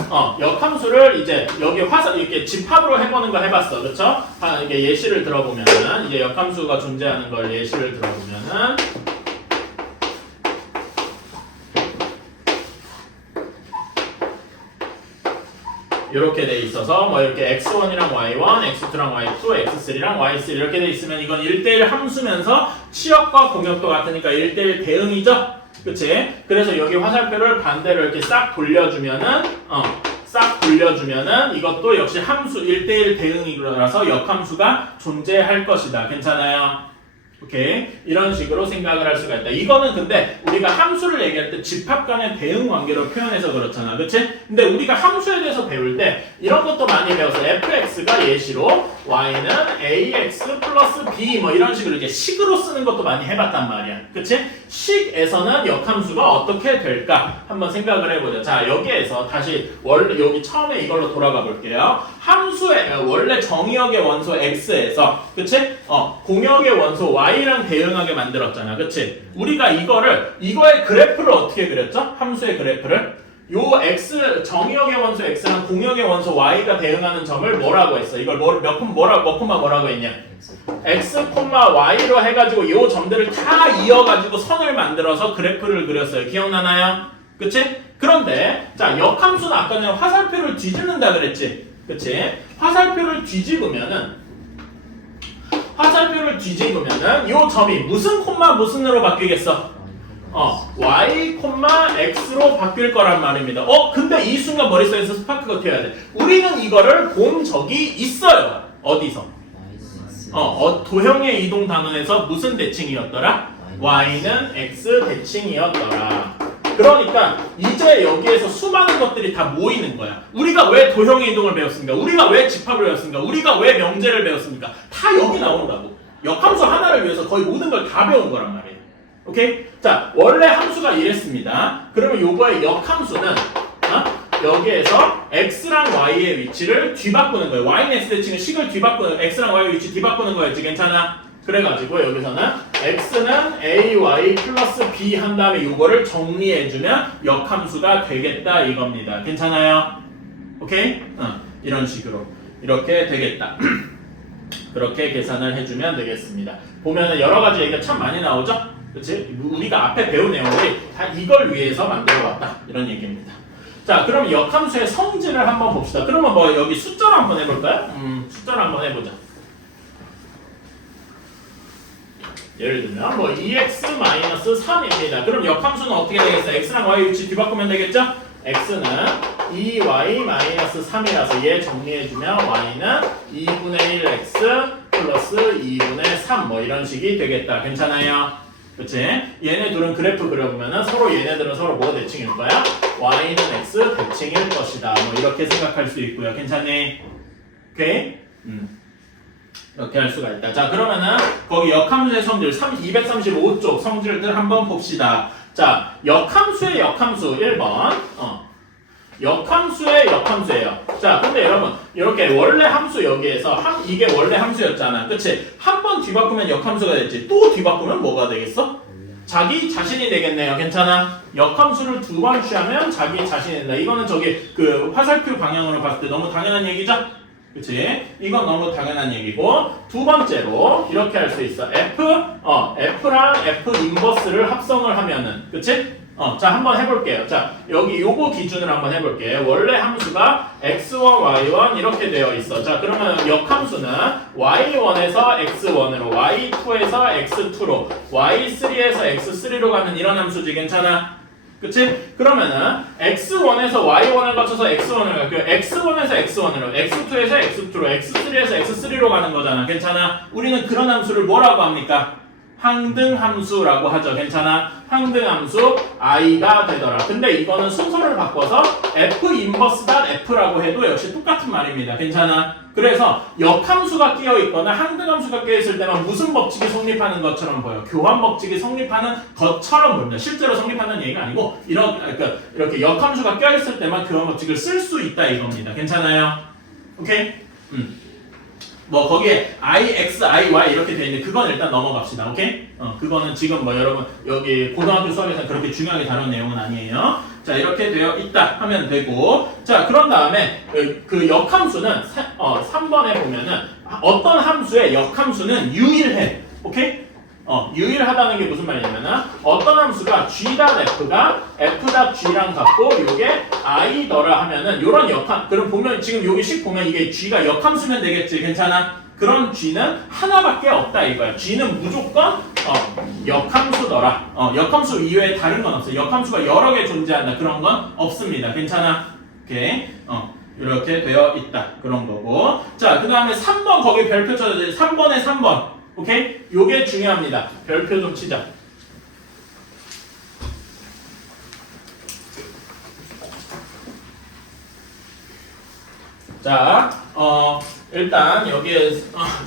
이제 여기 이렇게 집합으로 해보는 거 해봤어. 그쵸? 이게 예시를 들어보면은 이제 역함수가 존재하는 걸 예시를 들어보면은 이렇게 돼 있어서 뭐 이렇게 x1이랑 y1, x2랑 y2, x3랑 y3 이렇게 돼 있으면 이건 1대1 함수면서 치역과 공역도 같으니까 1대1 대응이죠? 그치? 그래서 여기 화살표를 반대로 이렇게 싹 돌려주면은 이것도 역시 함수 1대1 대응이라서 역함수가 존재할 것이다. 괜찮아요? 오케이. 이런 식으로 생각을 할 수가 있다. 이거는 근데 우리가 함수를 얘기할 때 집합 간의 대응 관계로 표현해서 그렇잖아. 그치? 근데 우리가 함수에 대해서 배울 때 이런 것도 많이 배웠어. fx가 예시로 y는 ax 플러스 b 뭐 이런 식으로 이제 식으로 쓰는 것도 많이 해봤단 말이야. 그치? 식에서는 역함수가 어떻게 될까? 한번 생각을 해보자. 자, 여기에서 다시 원래 여기 처음에 이걸로 돌아가 볼게요. 함수의 원래 정의역의 원소 x에서 그치? 공역의 원소 y랑 대응하게 만들었잖아. 그치? 우리가 이거의 그래프를 어떻게 그렸죠? 함수의 그래프를 요 x 정의역의 원소 x랑 공역의 원소 y가 대응하는 점을 뭐라고 했어? 이걸 뭐라고 했냐? x, y로 해가지고 요 점들을 다 이어가지고 선을 만들어서 그래프를 그렸어요. 기억나나요? 그치? 그런데 자 역함수는 아까 전에 화살표를 뒤집는다 그랬지? 그치? 화살표를 뒤집으면은 요 점이 무슨 콤마 무슨으로 바뀌겠어? y, x로 바뀔 거란 말입니다. 근데 이 순간 머릿속에서 스파크가 튀어야 돼. 우리는 이거를 본 적이 있어요. 어디서? 도형의 이동 단원에서 무슨 대칭이었더라? y는 x 대칭이었더라. 그러니까 이제 여기에서 수많은 것들이 다 모이는 거야. 우리가 왜 도형의 이동을 배웠습니까? 우리가 왜 집합을 배웠습니까? 우리가 왜 명제를 배웠습니까? 다 여기 나온다고. 역함수 하나를 위해서 거의 모든 걸 다 배운 거란 말이에요. 오케이? 자, 원래 함수가 이랬습니다. 그러면 요거의 역함수는 여기에서 x랑 y의 위치를 뒤바꾸는 거예요. y는 x 대칭은 식을 뒤바꾸는 x랑 y의 위치 뒤바꾸는 거였지. 괜찮아? 그래가지고 여기서는 x는 ay 플러스 b 한 다음에 이거를 정리해주면 역함수가 되겠다 이겁니다. 괜찮아요? 오케이? 이런 식으로 이렇게 되겠다. 그렇게 계산을 해주면 되겠습니다. 보면은 여러 가지 얘기가 참 많이 나오죠? 그치? 우리가 앞에 배운 내용들이 다 이걸 위해서 만들어왔다 이런 얘기입니다. 자, 그럼 역함수의 성질을 한번 봅시다. 그러면 뭐 여기 숫자로 한번 해볼까요? 숫자로 한번 해보자. 예를 들면 뭐 2x-3입니다. 그럼 역함수는 어떻게 되겠어? x랑 y 위치 뒤바꾸면 되겠죠? x는 2y-3이라서 얘 정리해주면 y는 2분의 1x 플러스 2분의 3 뭐 이런 식이 되겠다. 괜찮아요? 그치? 얘네 둘은 그래프 그려보면은 서로 얘네들은 서로 뭐가 대칭일 거야? y는 x 대칭일 것이다. 뭐 이렇게 생각할 수 있고요. 괜찮니? 오케이? 이렇게 할 수가 있다. 자, 그러면은 거기 역함수의 성질 235쪽 성질들 한번 봅시다. 자, 역함수의 역함수 1번. 역함수의 역함수예요. 자, 근데 여러분 이렇게 원래 함수 여기에서 이게 원래 함수였잖아. 그치? 한 번 뒤바꾸면 역함수가 됐지. 또 뒤바꾸면 뭐가 되겠어? 자기 자신이 되겠네요. 괜찮아? 역함수를 두 번 취하면 자기 자신이 된다. 이거는 저기 그 화살표 방향으로 봤을 때 너무 당연한 얘기죠? 그치? 이건 너무 당연한 얘기고 두 번째로 이렇게 할 수 있어. F랑 F 인버스를 합성을 하면은 그치? 자, 한번 해볼게요. 자, 여기 요거 기준으로 한번 해볼게요. 원래 함수가 x1, y1 이렇게 되어 있어. 자, 그러면 역함수는 y1에서 x1으로, y2에서 x2로, y3에서 x3로 가는 이런 함수지. 괜찮아? 그치? 그러면은 x1에서 y1을 거쳐서 x1을 가고 x1에서 x1으로, x2에서 x2로, x3에서 x3로 가는 거잖아. 괜찮아? 우리는 그런 함수를 뭐라고 합니까? 항등함수라고 하죠. 괜찮아? 항등함수 i가 되더라. 근데 이거는 순서를 바꿔서 f 인버스 닷 f라고 해도 역시 똑같은 말입니다. 괜찮아? 그래서 역함수가 끼어 있거나 항등함수가 끼어 있을 때만 무슨 법칙이 성립하는 것처럼 보여. 교환 법칙이 성립하는 것처럼 보입니다. 실제로 성립하는 얘기가 아니고 이렇게 역함수가 끼어 있을 때만 교환 법칙을 쓸 수 있다 이겁니다. 괜찮아요? 오케이? 뭐 거기에 ix, iy 이렇게 돼 있는데 그건 일단 넘어갑시다. 오케이? 그거는 지금 뭐 여러분 여기 고등학교 수업에서 그렇게 중요하게 다룬 내용은 아니에요. 자, 이렇게 되어 있다 하면 되고 자, 그런 다음에 그 역함수는 3번에 보면은 어떤 함수의 역함수는 유일해. 오케이? 유일하다는 게 무슨 말이냐면은 어떤 함수가 g.f가 f.g랑 같고 요게 i더라 하면은 요런 역함 그럼 보면 지금 여기 식 보면 이게 g가 역함수면 되겠지. 괜찮아? 그런 g는 하나밖에 없다 이거야. g는 무조건 역함수더라. 역함수 이외에 다른 건 없어. 역함수가 여러 개 존재한다. 그런 건 없습니다. 괜찮아? 오케이. 이렇게 되어 있다. 그런 거고. 자, 그 다음에 3번 거기 별표 쳐줘야지. 3번에 3번. 오케이? 요게 중요합니다. 별표 좀 치자. 자, 일단 여기에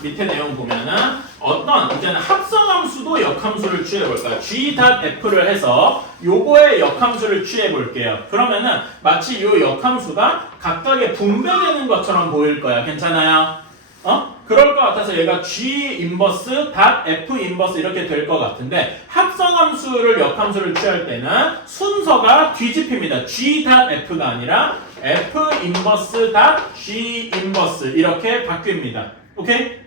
밑에 내용 보면은 어떤 이제는 합성함수도 역함수를 취해볼까요? g.f를 해서 요거의 역함수를 취해볼게요. 그러면은 마치 요 역함수가 각각의 분배되는 것처럼 보일 거야. 괜찮아요? 그럴 것 같아서 얘가 g 인버스 닷 f 인버스 이렇게 될 것 같은데 합성함수를 역함수를 취할 때는 순서가 뒤집힙니다. g 닷 f가 아니라 f 인버스 닷 g 인버스 이렇게 바뀝니다. 오케이?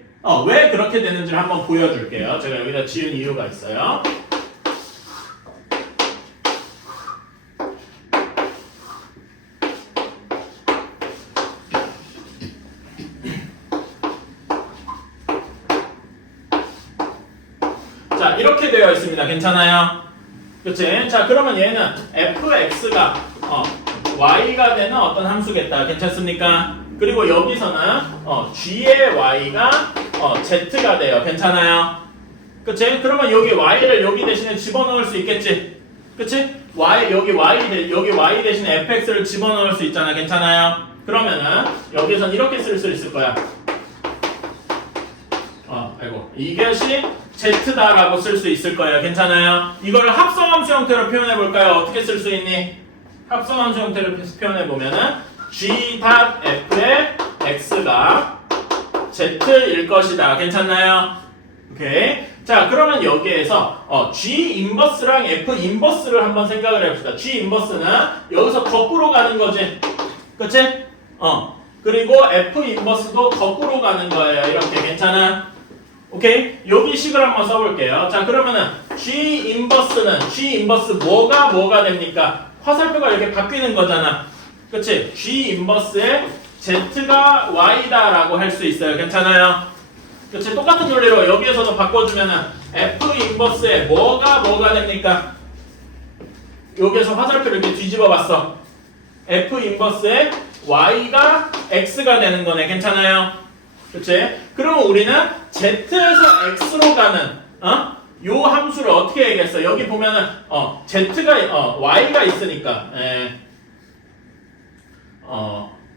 왜 그렇게 되는지를 한번 보여줄게요. 제가 여기다 지은 이유가 있어요. 자, 이렇게 되어 있습니다. 괜찮아요? 그치? 자, 그러면 얘는 fx가 y가 되는 어떤 함수겠다. 괜찮습니까? 그리고 여기서는 g의 y가 z가 돼요. 괜찮아요? 그치? 그러면 여기 y를 여기 대신에 집어넣을 수 있겠지? 그치? 여기 y 대신에 fx를 집어넣을 수 있잖아. 괜찮아요? 그러면은 여기선 이렇게 쓸 수 있을 거야. 이것이 z다라고 쓸 수 있을 거예요. 괜찮아요? 이거를 합성함수 형태로 표현해 볼까요? 어떻게 쓸 수 있니? 합성함수 형태로 표현해 보면은 g.f의 x가 z일 것이다. 괜찮나요? 오케이. 자, 그러면 여기에서 G 인버스랑 F 인버스를 한번 생각을 해봅시다. G 인버스는 여기서 거꾸로 가는 거지. 그치? 그리고 F 인버스도 거꾸로 가는 거예요. 이렇게 괜찮아? 오케이? 여기 식을 한번 써볼게요. 자, 그러면은 G 인버스 뭐가 됩니까? 화살표가 이렇게 바뀌는 거잖아. 그치? G 인버스에 Z가 Y다라고 할 수 있어요. 괜찮아요? 그치? 똑같은 논리로 여기에서도 바꿔주면은 F 인버스에 뭐가 됩니까? 여기에서 화살표를 이렇게 뒤집어 봤어. F 인버스에 Y가 X가 되는 거네. 괜찮아요? 그치? 그러면 우리는 Z에서 X로 가는, 요 함수를 어떻게 얘기했어? 여기 보면은, Z가, Y가 있으니까,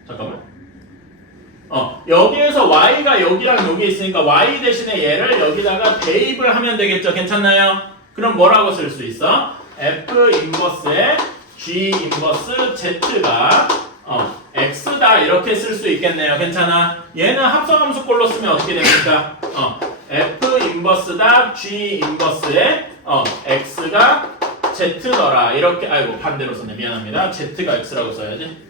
잠깐만. 여기에서 Y가 여기랑 여기 있으니까 Y 대신에 얘를 여기다가 대입을 하면 되겠죠? 괜찮나요? 그럼 뭐라고 쓸 수 있어? F 인버스에 G 인버스 Z가 X다 이렇게 쓸 수 있겠네요. 괜찮아? 얘는 합성함수꼴로 쓰면 어떻게 됩니까? F 인버스다 G 인버스에 X가 Z더라 이렇게 아이고 반대로 썼네. 미안합니다. Z가 X라고 써야지.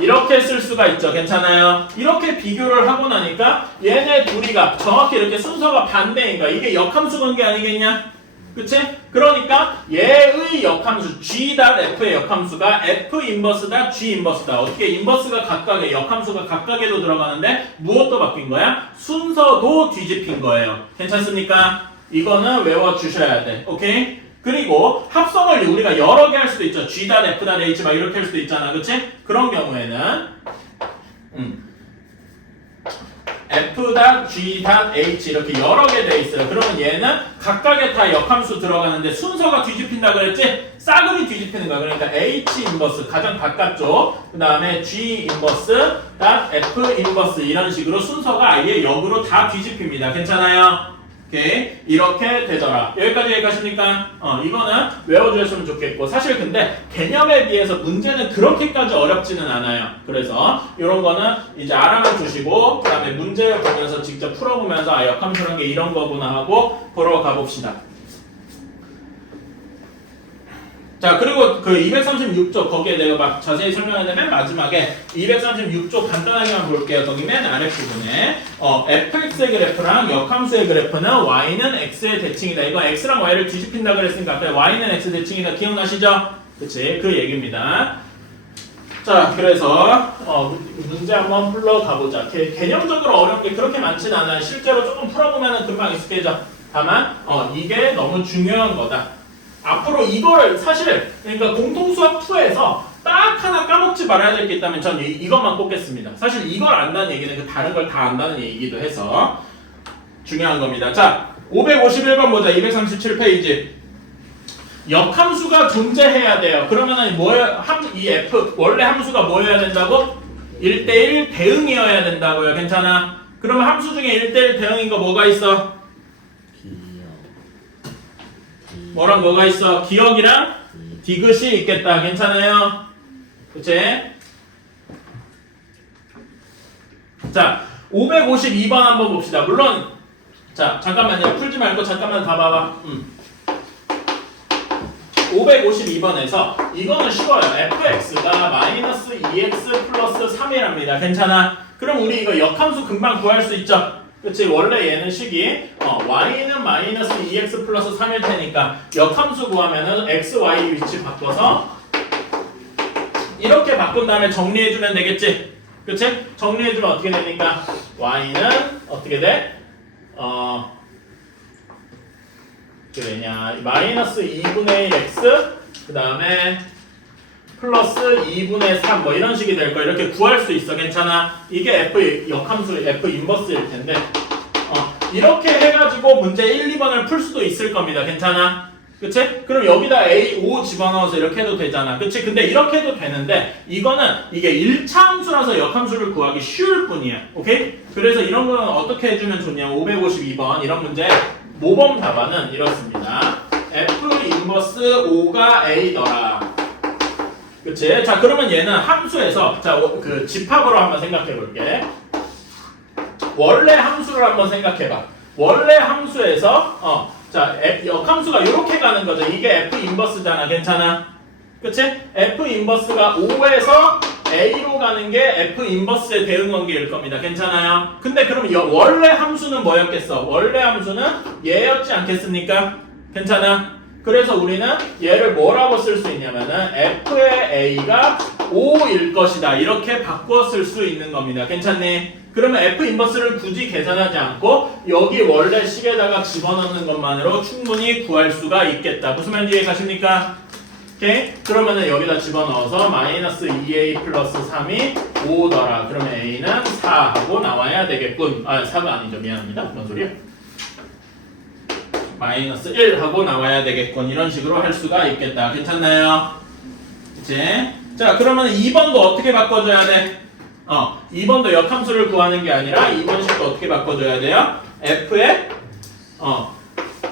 이렇게 쓸 수가 있죠. 괜찮아요? 이렇게 비교를 하고 나니까 얘네 둘이가 정확히 이렇게 순서가 반대인 거야. 이게 역함수 관계 아니겠냐? 그치? 그러니까 얘의 역함수 G.F의 역함수가 F 인버스다 G 인버스다. 어떻게 인버스가 각각에 역함수가 각각에도 들어가는데 무엇도 바뀐 거야? 순서도 뒤집힌 거예요. 괜찮습니까? 이거는 외워주셔야 돼. 오케이? 그리고 합성을 우리가 여러 개 할 수도 있죠. G.F.H 막 이렇게 할 수도 있잖아. 그치? 그런 경우에는 F.G.H 이렇게 여러 개 돼 있어요. 그러면 얘는 각각에 다 역함수 들어가는데 순서가 뒤집힌다 그랬지? 싸그리 뒤집히는 거야. 그러니까 H 인버스 가장 바깥쪽, 그 다음에 G 인버스, F 인버스 이런 식으로 순서가 아예 역으로 다 뒤집힙니다. 괜찮아요? 오케이. 이렇게 되더라. 여기까지 얘기하십니까? 이거는 외워주셨으면 좋겠고 사실 근데 개념에 비해서 문제는 그렇게까지 어렵지는 않아요. 그래서 이런 거는 이제 알아만 주시고 그 다음에 문제를 보면서 직접 풀어보면서 역함수란 게 이런 거구나 하고 보러 가봅시다. 자, 그리고 그 236쪽 거기에 내가 막 자세히 설명했는데 맨 마지막에 236쪽 간단하게만 볼게요. 거기 맨 아랫부분에 fx의 그래프랑 역함수의 그래프는 y는 x의 대칭이다. 이거 x랑 y를 뒤집힌다 그랬으니까 앞에 y는 x 대칭이다. 기억나시죠? 그치? 그 얘기입니다. 자, 그래서 문제 한번 풀러 가보자. 개념적으로 어려운 게 그렇게 많진 않아요. 실제로 조금 풀어보면 금방 익숙해져. 다만 이게 너무 중요한 거다. 앞으로 이거를 사실 그러니까 공통수학 2에서 딱 하나 까먹지 말아야 될 게 있다면 전 이것만 꼽겠습니다. 사실 이걸 안다는 얘기는 그 다른 걸 다 안다는 얘기기도 해서 중요한 겁니다. 자, 551번 보자. 237페이지. 역함수가 존재해야 돼요. 그러면은 이 F 원래 함수가 뭐여야 된다고? 1대1 대응이어야 된다고요. 괜찮아? 그러면 함수 중에 1대1 대응인 거 뭐가 있어? 뭐랑 뭐가 있어? 기억이랑 디귿이 있겠다. 괜찮아요? 그치? 자, 552번 한번 봅시다. 물론 자, 잠깐만요. 풀지 말고 잠깐만 다 봐봐. 552번에서 이거는 쉬워요. fx가 마이너스 2x 플러스 3이랍니다. 괜찮아? 그럼 우리 이거 역함수 금방 구할 수 있죠? 그치? 원래 얘는 식이 y는 마이너스 2x 플러스 3일 테니까 역함수 구하면은 x, y 위치 바꿔서 이렇게 바꾼 다음에 정리해주면 되겠지? 그치? 정리해주면 어떻게 됩니까? y는 어떻게 돼? 그래냐 마이너스 2분의 1 x 그 다음에 플러스 2분의 3 뭐 이런 식이 될 거야. 이렇게 구할 수 있어. 괜찮아? 이게 f 역함수 f 인버스일 텐데 이렇게 해가지고 문제 1, 2번을 풀 수도 있을 겁니다. 괜찮아? 그치? 그럼 여기다 a, o 집어넣어서 이렇게 해도 되잖아. 그치? 근데 이렇게 해도 되는데 이거는 이게 1차 함수라서 역함수를 구하기 쉬울 뿐이야. 오케이? 그래서 이런 거는 어떻게 해주면 좋냐? 552번 이런 문제 모범 답안은 이렇습니다. f 인버스 o가 a더라. 그치? 자, 그러면 얘는 함수에서 자, 그 집합으로 한번 생각해 볼게. 원래 함수를 한번 생각해봐. 원래 함수에서 자 역함수가 이렇게 가는 거죠. 이게 F 인버스잖아. 괜찮아? 그치? F 인버스가 5에서 A로 가는 게 F 인버스의 대응 관계일 겁니다. 괜찮아요? 근데 그럼 원래 함수는 뭐였겠어? 원래 함수는 얘였지 않겠습니까? 괜찮아? 그래서 우리는 얘를 뭐라고 쓸 수 있냐면은 F의 A가 5일 것이다. 이렇게 바꾸어 쓸 수 있는 겁니다. 괜찮니? 그러면 F 인버스를 굳이 계산하지 않고 여기 원래 식에다가 집어넣는 것만으로 충분히 구할 수가 있겠다. 무슨 말인지 이해 가십니까? 오케이? 그러면은 여기다 집어넣어서 마이너스 2a 플러스 3이 5더라. 그러면 a는 4 하고 나와야 되겠군. 아 4가 아니죠. 미안합니다. 뭔 소리야? 마이너스 1 하고 나와야 되겠군. 이런 식으로 할 수가 있겠다. 괜찮나요? 그치? 자 그러면 2번도 어떻게 바꿔줘야 돼? 2번도 역함수를 구하는 게 아니라 2번 식도 어떻게 바꿔줘야 돼요? f의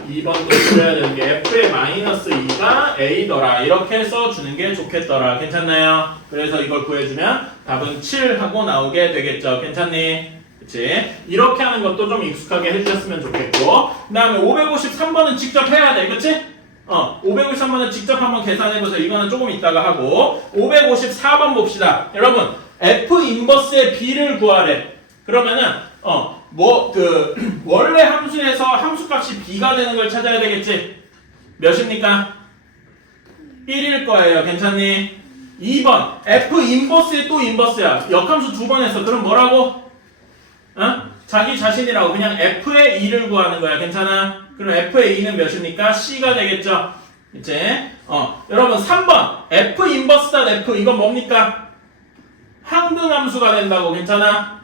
2번도 써야 되는 게 f의 마이너스 2가 a더라. 이렇게 써주는 게 좋겠더라. 괜찮나요? 그래서 이걸 구해주면 답은 7 하고 나오게 되겠죠. 괜찮니? 그치? 이렇게 하는 것도 좀 익숙하게 해주셨으면 좋겠고 그 다음에 553번은 직접 해야 돼. 그치? 553번은 직접 한번 계산해보세요. 이거는 조금 이따가 하고 554번 봅시다. 여러분 F 인버스의 B를 구하래. 그러면은 원래 함수에서 함수값이 B가 되는 걸 찾아야 되겠지? 몇입니까? 1일 거예요. 괜찮니? 2번 F 인버스의 또 인버스야. 역함수 2번 했어. 그럼 뭐라고? 자기 자신이라고 그냥 F의 2를 구하는 거야. 괜찮아? 그럼 F의 2는 몇입니까? C가 되겠죠? 이제 여러분 3번 F 인버스다 F 이건 뭡니까? 항등함수가 된다고. 괜찮아?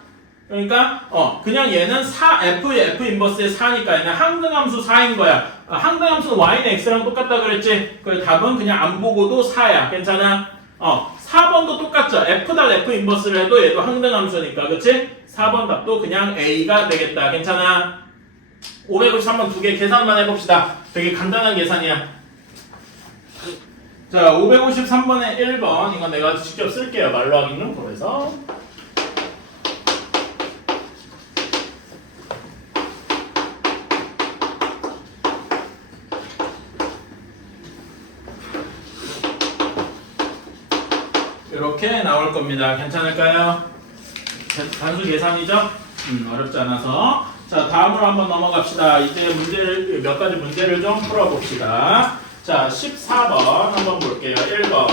그러니까 그냥 얘는 F 인버스의 4니까 얘는 항등함수 4인 거야. 항등함수는 y는 x랑 똑같다 그랬지? 그 답은 그냥 안 보고도 4야. 괜찮아? 4번도 똑같죠? F 인버스를 해도 얘도 항등함수니까. 그치? 4번 답도 그냥 a가 되겠다. 괜찮아? 553번 두 개 계산만 해봅시다. 되게 간단한 계산이야. 자, 553번에 1번 이건 내가 직접 쓸게요. 말로 하기는 그래서 이렇게 나올 겁니다. 괜찮을까요? 단수 계산이죠? 어렵지 않아서. 자, 다음으로 한번 넘어갑시다. 이제 몇 가지 문제를 좀 풀어봅시다. 자, 14번 한번 볼게요. 1번.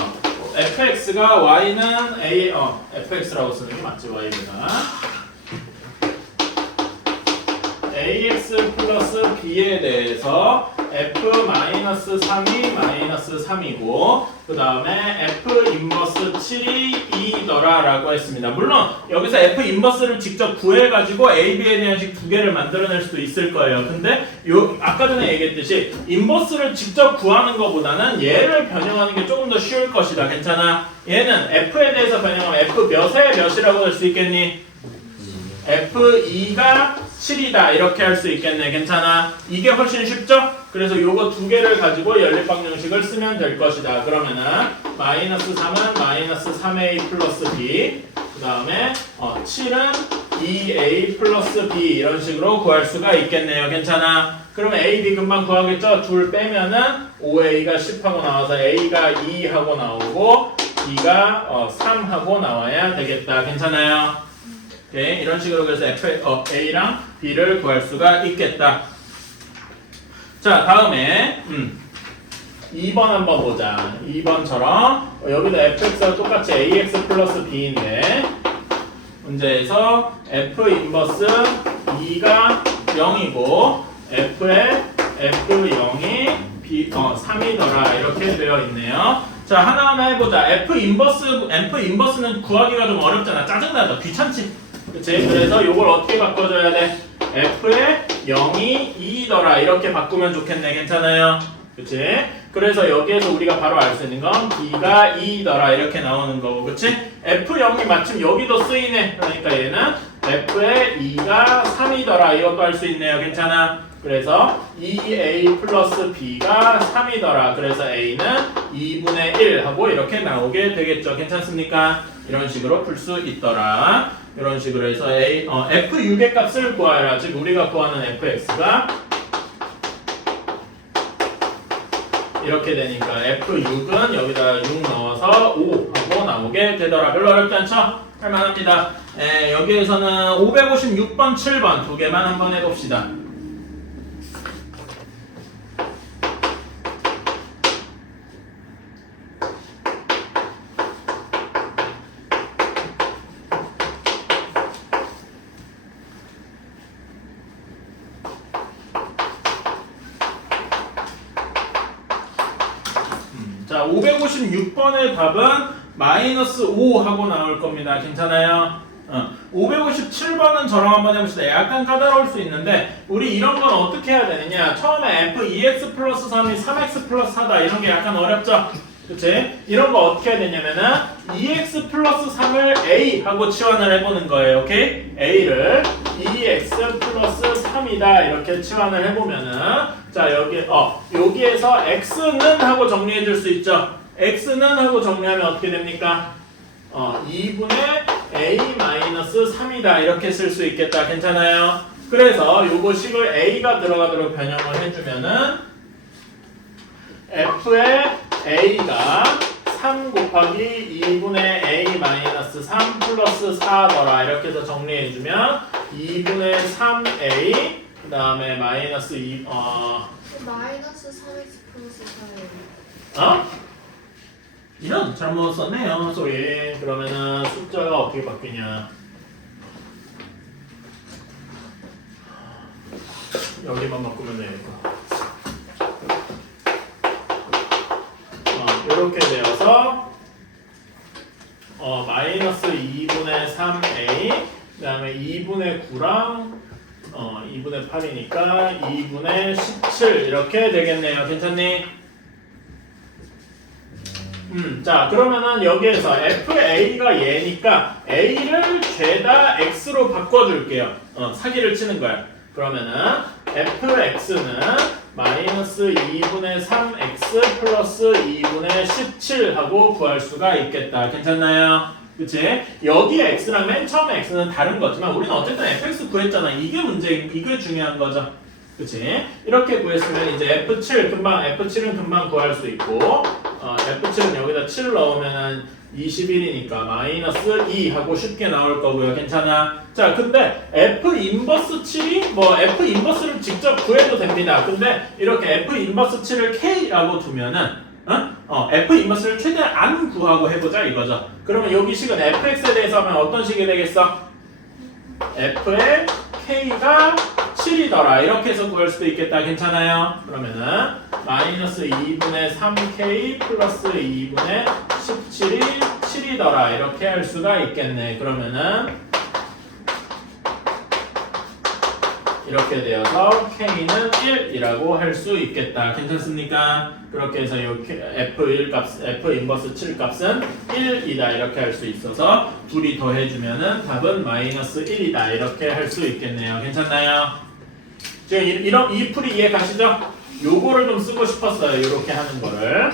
fx가 y는 a, fx라고 쓰는 게 맞지, y가. ax 플러스 b에 대해서 f-3이 마이너스 3이고 그 다음에 f 인버스 7이 2더라 라고 했습니다. 물론 여기서 f 인버스를 직접 구해가지고 a, b에 대한 식 두 개를 만들어낼 수도 있을 거예요. 근데 아까 전에 얘기했듯이 인버스를 직접 구하는 것보다는 얘를 변형하는 게 조금 더 쉬울 것이다. 괜찮아? 얘는 f에 대해서 변형하면 f 몇에 몇이라고 할 수 있겠니? f2가 7이다 이렇게 할 수 있겠네. 괜찮아? 이게 훨씬 쉽죠? 그래서 요거 두 개를 가지고 연립방정식을 쓰면 될 것이다. 그러면은 마이너스 3은 마이너스 3a 플러스 b 그 다음에 7은 2a 플러스 b 이런 식으로 구할 수가 있겠네요. 괜찮아? 그러면 a, b 금방 구하겠죠? 둘 빼면은 5a가 10하고 나와서 a가 2하고 나오고 b가 3하고 나와야 되겠다. 괜찮아요? 오케이, 이런 식으로 그래서 A랑 B를 구할 수가 있겠다. 자, 다음에 2번 한번 보자. 2번처럼 여기도 fx와 똑같이 ax 플러스 b인데 문제에서 f 인버스 2가 0이고 f의 f0이 3이더라 이렇게 되어 있네요. 자, 하나하나 해보자. F 인버스는 구하기가 좀 어렵잖아. 짜증나죠? 귀찮지? 그치? 그래서 이걸 어떻게 바꿔줘야 돼? F의 0이 2더라 이렇게 바꾸면 좋겠네. 괜찮아요? 그치? 그래서 여기에서 우리가 바로 알 수 있는 건 B가 2더라 이렇게 나오는 거고. 그치? F0이 마침 여기도 쓰이네. 그러니까 얘는 F의 2가 3이더라 이것도 알 수 있네요. 괜찮아? 그래서 2a 플러스 b가 3이더라. 그래서 a는 2분의 1 하고 이렇게 나오게 되겠죠. 괜찮습니까? 이런 식으로 풀 수 있더라. 이런 식으로 해서 f6의 값을 구하라. 즉 우리가 구하는 fx가 이렇게 되니까 f6은 여기다 6 넣어서 5 하고 나오게 되더라. 별로 어렵지 않죠? 할만합니다. 여기에서는 556번, 7번 두 개만 한번 해봅시다. 자, 556번의 답은 마이너스 5 하고 나올 겁니다. 괜찮아요? 557번은 저랑 한번 해봅시다. 약간 까다로울 수 있는데 우리 이런 건 어떻게 해야 되느냐. 처음에 f2x 플러스 3이 3x 플러스 4다. 이런 게 약간 어렵죠? 그치? 이런 거 어떻게 해야 되냐면은 2x 플러스 3을 a 하고 치환을 해보는 거예요. 오케이? a를 2x 플러스 3이다. 이렇게 치환을 해보면은 자 여기에서 x는 하고 정리해 줄 수 있죠. x는 하고 정리하면 어떻게 됩니까? 2분의 a-3이다. 이렇게 쓸 수 있겠다. 괜찮아요? 그래서 요거 식을 a가 들어가도록 변형을 해주면은 f의 a가 3 곱하기 2분의 a-3 플러스 4더라. 이렇게 해서 정리해주면 2분의 3a 그 다음에 마이너스 2 마이너스 3x 플러스 4예요. 이런 잘못 썼네요. 소리. 그러면은 숫자가 어떻게 바뀌냐? 여기만 바꾸면 되니까. 이렇게 되어서 마이너스 2분의 3a 그 다음에 2분의 9랑 2분의 8이니까 2분의 17 이렇게 되겠네요. 괜찮니? 자 그러면은 여기에서 FA가 얘니까 A를 죄다 X로 바꿔줄게요. 사기를 치는 거야. 그러면은 FX는 마이너스 2분의 3X 플러스 2분의 17 하고 구할 수가 있겠다. 괜찮나요? 그치? 여기에 X랑 맨 처음에 X는 다른 거지만 우리는 어쨌든 FX 구했잖아. 이게 중요한 거죠. 그치? 이렇게 구했으면 이제 F7은 금방 구할 수 있고 F7은 여기다 7 넣으면 21이니까 마이너스 2 하고 쉽게 나올 거고요. 괜찮아? 자, 근데 F 인버스 7이 F 인버스를 직접 구해도 됩니다. 근데 이렇게 F 인버스 7을 K라고 두면은 F 인버스를 최대한 안 구하고 해보자 이거죠. 그러면 여기 식은 FX에 대해서 하면 어떤 식이 되겠어? F의 K가 7이더라. 이렇게 해서 구할 수도 있겠다. 괜찮아요? 그러면은 마이너스 2분의 3K 플러스 2분의 17이 7이더라. 이렇게 할 수가 있겠네. 그러면은 이렇게 되어서 K는 1이라고 할 수 있겠다. 괜찮습니까? 그렇게 해서 이 F 인버스 7 값은 1이다. 이렇게 할 수 있어서 둘이 더해주면은 답은 마이너스 1이다. 이렇게 할 수 있겠네요. 괜찮나요? 지금 이 풀이 이해 가시죠? 요거를 좀 쓰고 싶었어요. 이렇게 하는 거를.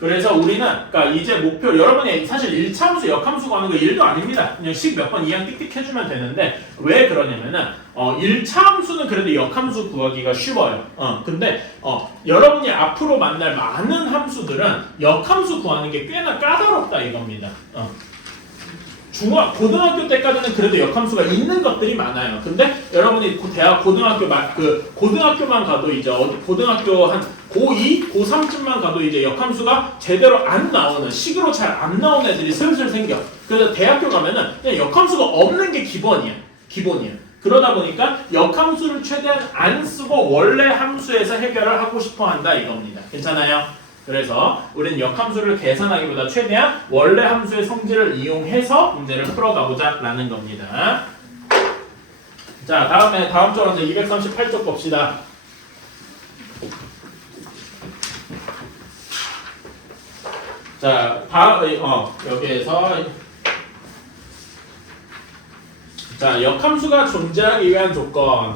그래서 우리는 그러니까 이제 목표 여러분이 사실 1차 함수 역함수 구하는 거 일도 아닙니다. 그냥 식 몇 번 이항 띡띡 해주면 되는데 왜 그러냐면은 1차 함수는 그래도 역함수 구하기가 쉬워요. 근데 여러분이 앞으로 만날 많은 함수들은 역함수 구하는 게 꽤나 까다롭다 이겁니다. 고등학교 때까지는 그래도 역함수가 있는 것들이 많아요. 근데 여러분이 고등학교만 가도 이제 고등학교 한 고2, 고3쯤만 가도 이제 역함수가 제대로 안 나오는 식으로 잘 안 나오는 애들이 슬슬 생겨. 그래서 대학교 가면은 그냥 역함수가 없는 게 기본이야. 그러다 보니까 역함수를 최대한 안 쓰고 원래 함수에서 해결을 하고 싶어 한다 이겁니다. 괜찮아요? 그래서 우리는 역함수를 계산하기보다 최대한 원래 함수의 성질을 이용해서 문제를 풀어가보자 라는 겁니다. 자, 다음 쪽으로 이제 238쪽 봅시다. 자, 여기에서 자, 역함수가 존재하기 위한 조건.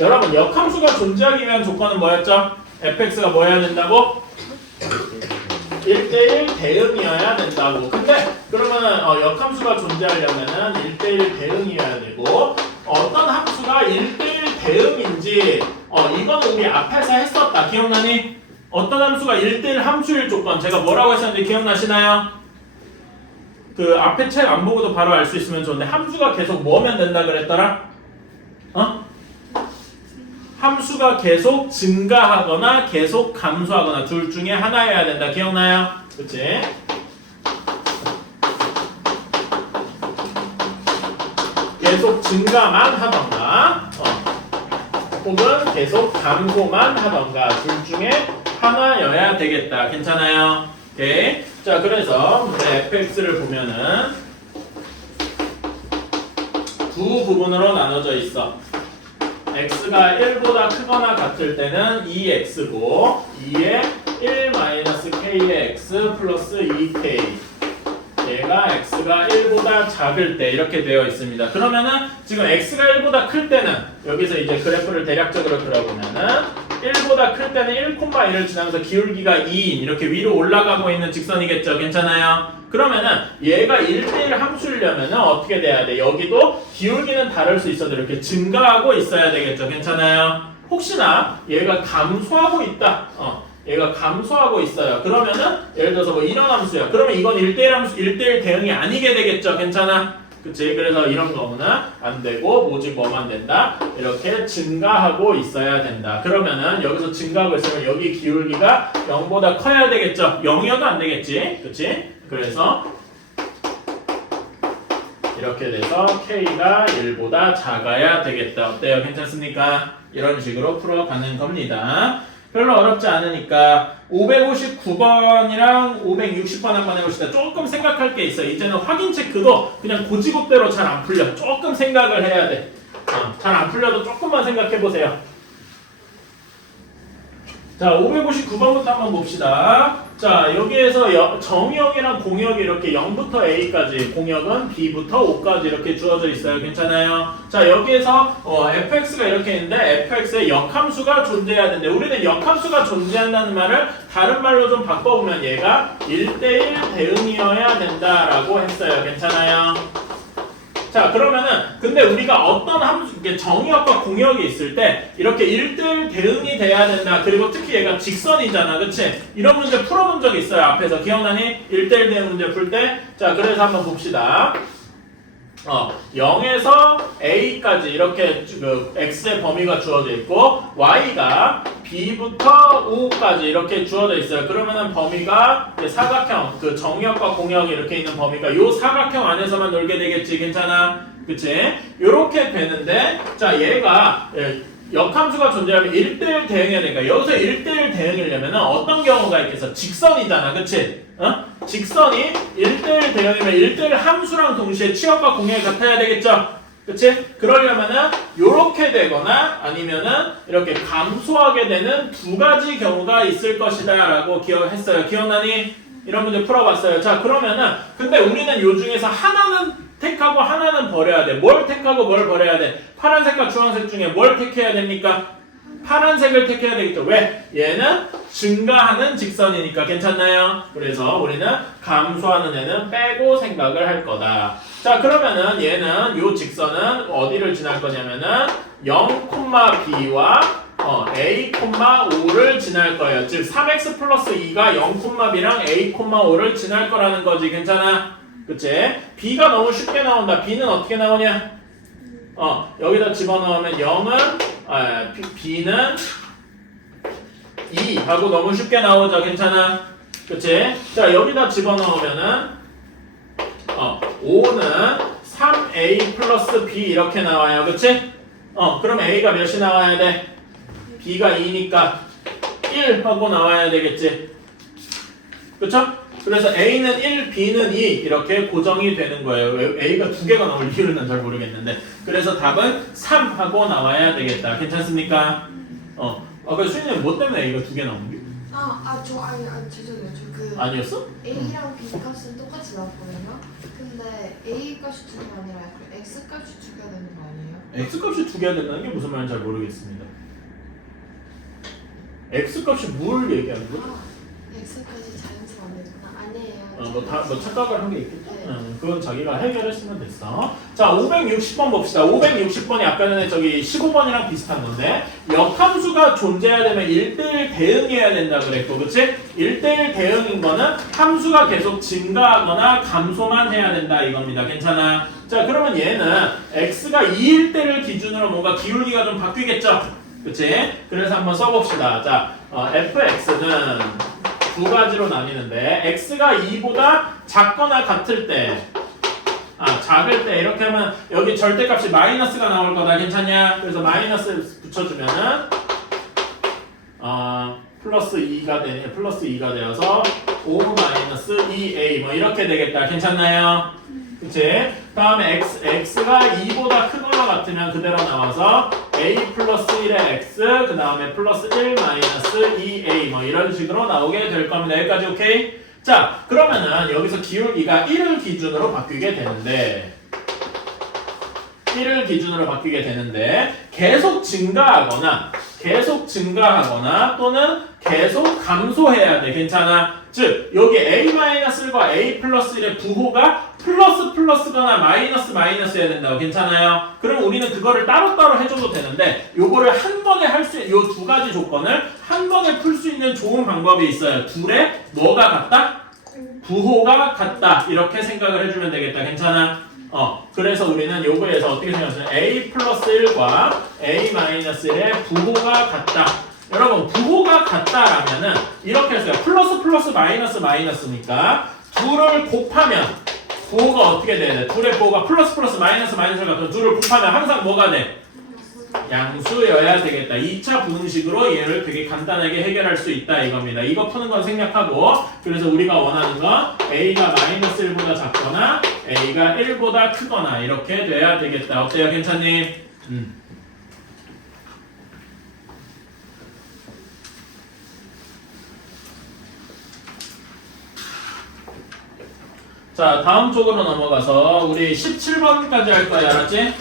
여러분, 역함수가 존재하기 위한 조건은 뭐였죠? fx가 뭐 해야 된다고? 1대1 대응이어야 된다고. 근데 그러면은 역함수가 존재하려면은 1대1 대응이어야 되고 어떤 함수가 1대1 대응인지 이거는 우리 앞에서 했었다. 기억나니? 어떤 함수가 1대1 함수일 조건. 제가 뭐라고 했었는지 기억나시나요? 그 앞에 책 안 보고도 바로 알 수 있으면 좋은데 함수가 계속 뭐면 된다 그랬더라? 함수가 계속 증가하거나 계속 감소하거나 둘 중에 하나여야 된다. 기억나요? 그치? 계속 증가만 하던가 혹은 계속 감소만 하던가 둘 중에 하나여야 되겠다. 괜찮아요? 오케이. 자, 그래서 문제 fx를 보면은 두 부분으로 나눠져 있어. x가 1보다 크거나 같을 때는 2x고 2에 1-k의 x 플러스 2k 얘가 x가 1보다 작을 때 이렇게 되어 있습니다. 그러면은 지금 x가 1보다 클 때는 여기서 이제 그래프를 대략적으로 그려보면은 1보다 클 때는 1,1을 지나면서 기울기가 2인 이렇게 위로 올라가고 있는 직선이겠죠. 괜찮아요? 그러면은 얘가 1대1 함수려면은 어떻게 돼야 돼? 여기도 기울기는 다를 수 있어도 이렇게 증가하고 있어야 되겠죠. 괜찮아요? 혹시나 얘가 감소하고 있다. 얘가 감소하고 있어요. 그러면은 예를 들어서 뭐 이런 함수야. 그러면 이건 1대1 함수, 1대1 대응이 아니게 되겠죠. 괜찮아? 그치? 그래서 이런 거는 안 되고 오직 뭐만 된다? 이렇게 증가하고 있어야 된다. 그러면은 여기서 증가하고 있으면 여기 기울기가 0보다 커야 되겠죠. 0이어도 안 되겠지. 그치? 그래서 이렇게 돼서 K가 1보다 작아야 되겠다. 어때요? 괜찮습니까? 이런 식으로 풀어가는 겁니다. 별로 어렵지 않으니까 559번이랑 560번 한번 해봅시다. 조금 생각할 게 있어. 이제는 확인 체크도 그냥 고지급대로 잘 안 풀려. 조금 생각을 해야 돼. 잘 안 풀려도 조금만 생각해보세요. 자, 559번부터 한번 봅시다. 자, 여기에서 정의역이랑 공역이 이렇게 0부터 A까지, 공역은 B부터 O까지 이렇게 주어져 있어요. 괜찮아요? 자, 여기에서 fx가 이렇게 있는데 fx에 역함수가 존재해야 되는데 우리는 역함수가 존재한다는 말을 다른 말로 좀 바꿔보면 얘가 1대1 대응이어야 된다라고 했어요. 괜찮아요? 자, 그러면은 근데 우리가 어떤 함수, 정의역과 공역이 있을 때 이렇게 1대1 대응이 돼야 된다. 그리고 특히 얘가 직선이잖아. 그치? 이런 문제 풀어본 적 있어요. 앞에서 기억나니? 1대1 대응 문제 풀 때. 자, 그래서 한번 봅시다. 0에서 A까지 이렇게 그 X의 범위가 주어져 있고 Y가 B부터 O까지 이렇게 주어져 있어요. 그러면은 범위가 사각형, 그 정역과 공역이 이렇게 있는 범위가 요 사각형 안에서만 놀게 되겠지. 괜찮아? 그치? 요렇게 되는데 자, 얘가 역함수가 존재하면 1대1 대응해야 되니까 여기서 1대1 대응이려면 어떤 경우가 있겠어? 직선이잖아. 그치? 직선이 1대1 대응이면 1대1 함수랑 동시에 취역과 공역이 같아야 되겠죠? 그치? 그러려면은 요렇게 되거나 아니면은 이렇게 감소하게 되는 두 가지 경우가 있을 것이다 라고 기억했어요. 기억나니? 이런 문제 풀어봤어요. 자, 그러면은 근데 우리는 요 중에서 하나는 택하고 하나는 버려야 돼. 뭘 택하고 뭘 버려야 돼? 파란색과 주황색 중에 뭘 택해야 됩니까? 파란색을 택해야 되겠죠. 왜? 얘는 증가하는 직선이니까. 괜찮나요? 그래서 우리는 감소하는 애는 빼고 생각을 할 거다. 자, 그러면은 얘는 요 직선은 어디를 지날 거냐면은 0,b와 a,5를 지날 거예요. 즉 3x 플러스 2가 0,b랑 a,5를 지날 거라는 거지. 괜찮아? 그치? b가 너무 쉽게 나온다. b는 어떻게 나오냐? 여기다 집어넣으면 0은 b는 2 하고 너무 쉽게 나오죠. 괜찮아? 그치? 자, 여기다 집어넣으면은 5는 3a 플러스 b 이렇게 나와요. 그치? 그럼 a가 몇이 나와야 돼? b가 2니까 1 하고 나와야 되겠지. 그쵸? 그래서 a는 1, b는 2 이렇게 고정이 되는 거예요. a가 두 개가 나올 이유는 난 잘 모르겠는데 그래서 답은 3 하고 나와야 되겠다. 괜찮습니까? 그 수인님 뭐 때문에 a가 두 개 나온 게? 죄송해요. 저그 아니었어? A랑 B 값은 똑같이 나왔거든요. 근데 A 값이 두 개가 아니라 X 값이 두 개가 되는 거 아니에요? X값이 두 개가 된다는 게 무슨 말인지 잘 모르겠습니다. X값이 뭘 얘기하는 거야? X까지 자연스러워 안 되구나. 아니에요. 뭐 착각을 한 게 있겠죠? 네. 그건 자기가 해결했으면 됐어. 자, 560번 봅시다. 560번이 아까 전에 저기 15번이랑 비슷한 건데 역함수가 존재해야 되면 1대1 대응해야 된다 그랬고, 그치? 1대1 대응인 거는 함수가 계속 증가하거나 감소만 해야 된다 이겁니다. 괜찮아요? 자, 그러면 얘는 x가 2일 때를 기준으로 뭔가 기울기가 좀 바뀌겠죠? 그치? 그래서 한번 써봅시다. 자, fx는 두 가지로 나뉘는데 x가 2보다 작거나 같을 때 작을 때 이렇게 하면 여기 절대값이 마이너스가 나올 거다. 괜찮냐? 그래서 마이너스 붙여주면은 플러스 2가 되어서 5 마이너스 2a 뭐 이렇게 되겠다. 괜찮나요? 그치? 다음에 x가 2보다 크거나 같으면 그대로 나와서 a 플러스 1의 x 그 다음에 플러스 1 마이너스 2a 뭐 이런 식으로 나오게 될 겁니다. 여기까지 오케이? 자, 그러면은 여기서 기울기가 1을 기준으로 바뀌게 되는데 계속 증가하거나 또는 계속 감소해야 돼. 괜찮아? 즉 여기 a-1과 a+1의 부호가 플러스거나 마이너스여야 된다고. 괜찮아요? 그럼 우리는 그거를 따로따로 해줘도 되는데 요거를 한 번에 요 두 가지 조건을 한 번에 풀 수 있는 좋은 방법이 있어요. 둘의 뭐가 같다? 부호가 같다. 이렇게 생각을 해주면 되겠다. 괜찮아? 그래서 우리는 요거에서 어떻게 생각하면 a 플러스 1과 a-1의 부호가 같다. 여러분 부호가 같다라면은 이렇게 했어요. 플러스 마이너스니까 둘을 곱하면 부호가 어떻게 돼야 돼? 둘의 부호가 플러스 마이너스를 같은 둘을 곱하면 항상 뭐가 돼? 양수여야 되겠다. 2차 분식으로 얘를 되게 간단하게 해결할 수 있다 이겁니다. 이거 푸는 건 생략하고, 그래서 우리가 원하는 건 a가 마이너스 1보다 작거나 a가 1보다 크거나 이렇게 돼야 되겠다. 어때요? 괜찮니? 자, 다음 쪽으로 넘어가서 우리 17번까지 할 거야. 알았지?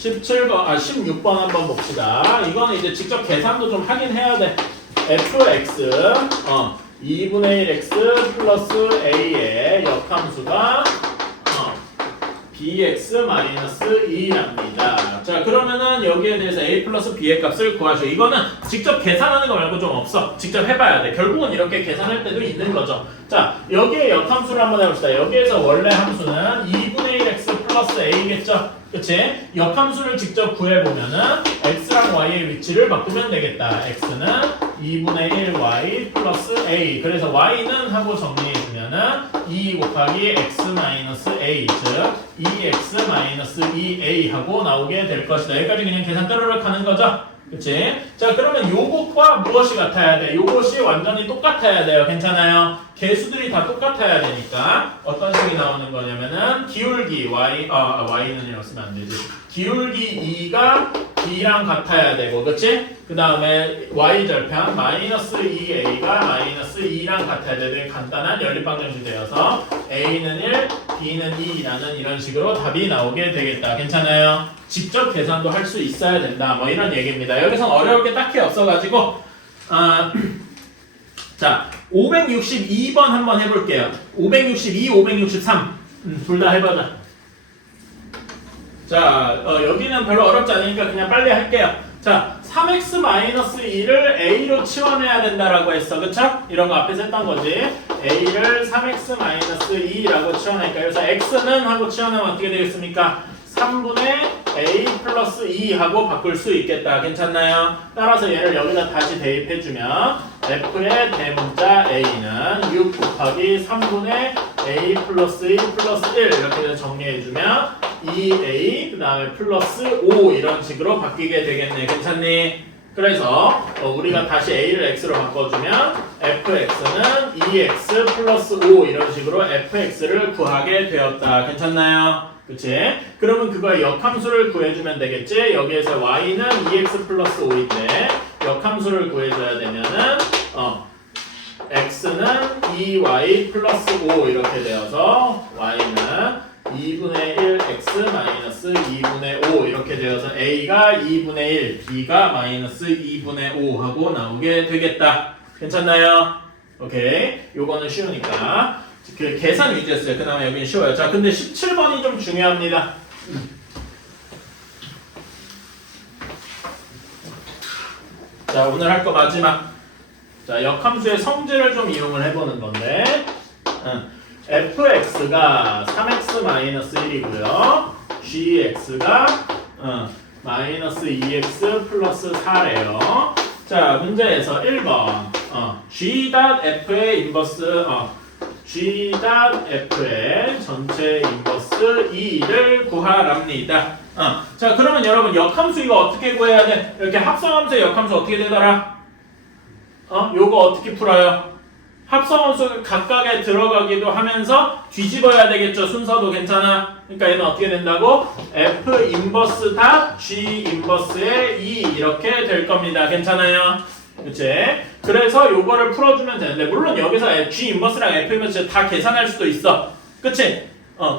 16번 한번 봅시다. 이거는 이제 직접 계산도 좀 하긴 해야 돼. fx 2분의 1x 플러스 a의 역함수가 bx 마이너스 2랍니다. 자, 그러면은 여기에 대해서 a 플러스 b의 값을 구하시오. 이거는 직접 계산하는 거 말고 좀 없어. 직접 해봐야 돼. 결국은 이렇게 계산할 때도 있는 거죠. 자, 여기에 역함수를 한번 해봅시다. 여기에서 원래 함수는 2분의 1x 플러스 a겠죠? 그치? 역함수를 직접 구해보면은 x랑 y의 위치를 바꾸면 되겠다. x는 2분의 1y 플러스 a. 그래서 y는 하고 정리해주면은 2 곱하기 x 마이너스 a, 즉 2x 마이너스 2a 하고 나오게 될 것이다. 여기까지 그냥 계산 따르륵 하는 거죠? 그치? 자, 그러면 요것과 무엇이 같아야 돼? 요것이 완전히 똑같아야 돼요. 괜찮아요? 개수들이 다 똑같아야 되니까 어떤 식이 나오는 거냐면은 기울기 y는 이렇게 쓰면 안 되지. 기울기 2가 b랑 같아야 되고, 그치? 그 다음에 y절편 마이너스 2a가 마이너스 2랑 같아야 되는 간단한 연립방정식 되어서 a는 1, b는 2라는 이런 식으로 답이 나오게 되겠다. 괜찮아요? 직접 계산도 할 수 있어야 된다. 뭐 이런 얘기입니다. 여기선 어려울 게 딱히 없어가지고 자, 562번 한번 해볼게요. 562, 563 둘 다 해보자. 자, 여기는 별로 어렵지 않으니까 그냥 빨리 할게요. 자, 3x-2를 a로 치환해야 된다라고 했어. 그쵸? 이런 거 앞에서 했던 거지. a를 3x-2라고 치환하니까 그래서 x는 하고 치환하면 어떻게 되겠습니까? 3분의 a 플러스 2 하고 바꿀 수 있겠다. 괜찮나요? 따라서 얘를 여기다 다시 대입해주면 f의 대문자 a는 6 곱하기 3분의 a 플러스 2 플러스 1 이렇게 해서 정리해주면 2a 그 다음에 플러스 5 이런 식으로 바뀌게 되겠네. 괜찮니? 그래서 우리가 다시 a를 x로 바꿔주면 fx는 2x 플러스 5 이런 식으로 fx를 구하게 되었다. 괜찮나요? 그치? 그러면 그거의 역함수를 구해주면 되겠지? 여기에서 y는 2x 플러스 5인데 역함수를 구해줘야 되면은 x는 2y 플러스 5 이렇게 되어서 y는 2분의 1 x 마이너스 2분의 5 이렇게 되어서 a가 2분의 1, b가 마이너스 2분의 5 하고 나오게 되겠다. 괜찮나요? 오케이. 요거는 쉬우니까 그 계산 위주였어요. 그 다음에 여기는 쉬워요. 자, 근데 17번이 좀 중요합니다. 자, 오늘 할 거 마지막. 자, 역함수의 성질을 좀 이용을 해보는 건데 fx가 3x-1이고요. gx가 마이너스 2x 플러스 4래요. 자, 문제에서 1번 g.f의 인버스 g.f의 전체 인버스 2를 구하랍니다. 자, 그러면 여러분 역함수 이거 어떻게 구해야 돼? 이렇게 합성함수의 역함수 어떻게 되더라? 요거 어떻게 풀어요? 합성함수 각각에 들어가기도 하면서 뒤집어야 되겠죠. 순서도 괜찮아. 그러니까 얘는 어떻게 된다고? f 인버스 닷 g 인버스의 2 이렇게 될 겁니다. 괜찮아요? 그치? 그래서 요거를 풀어주면 되는데 물론 여기서 g 인버스랑 f 인버스 다 계산할 수도 있어. 그치?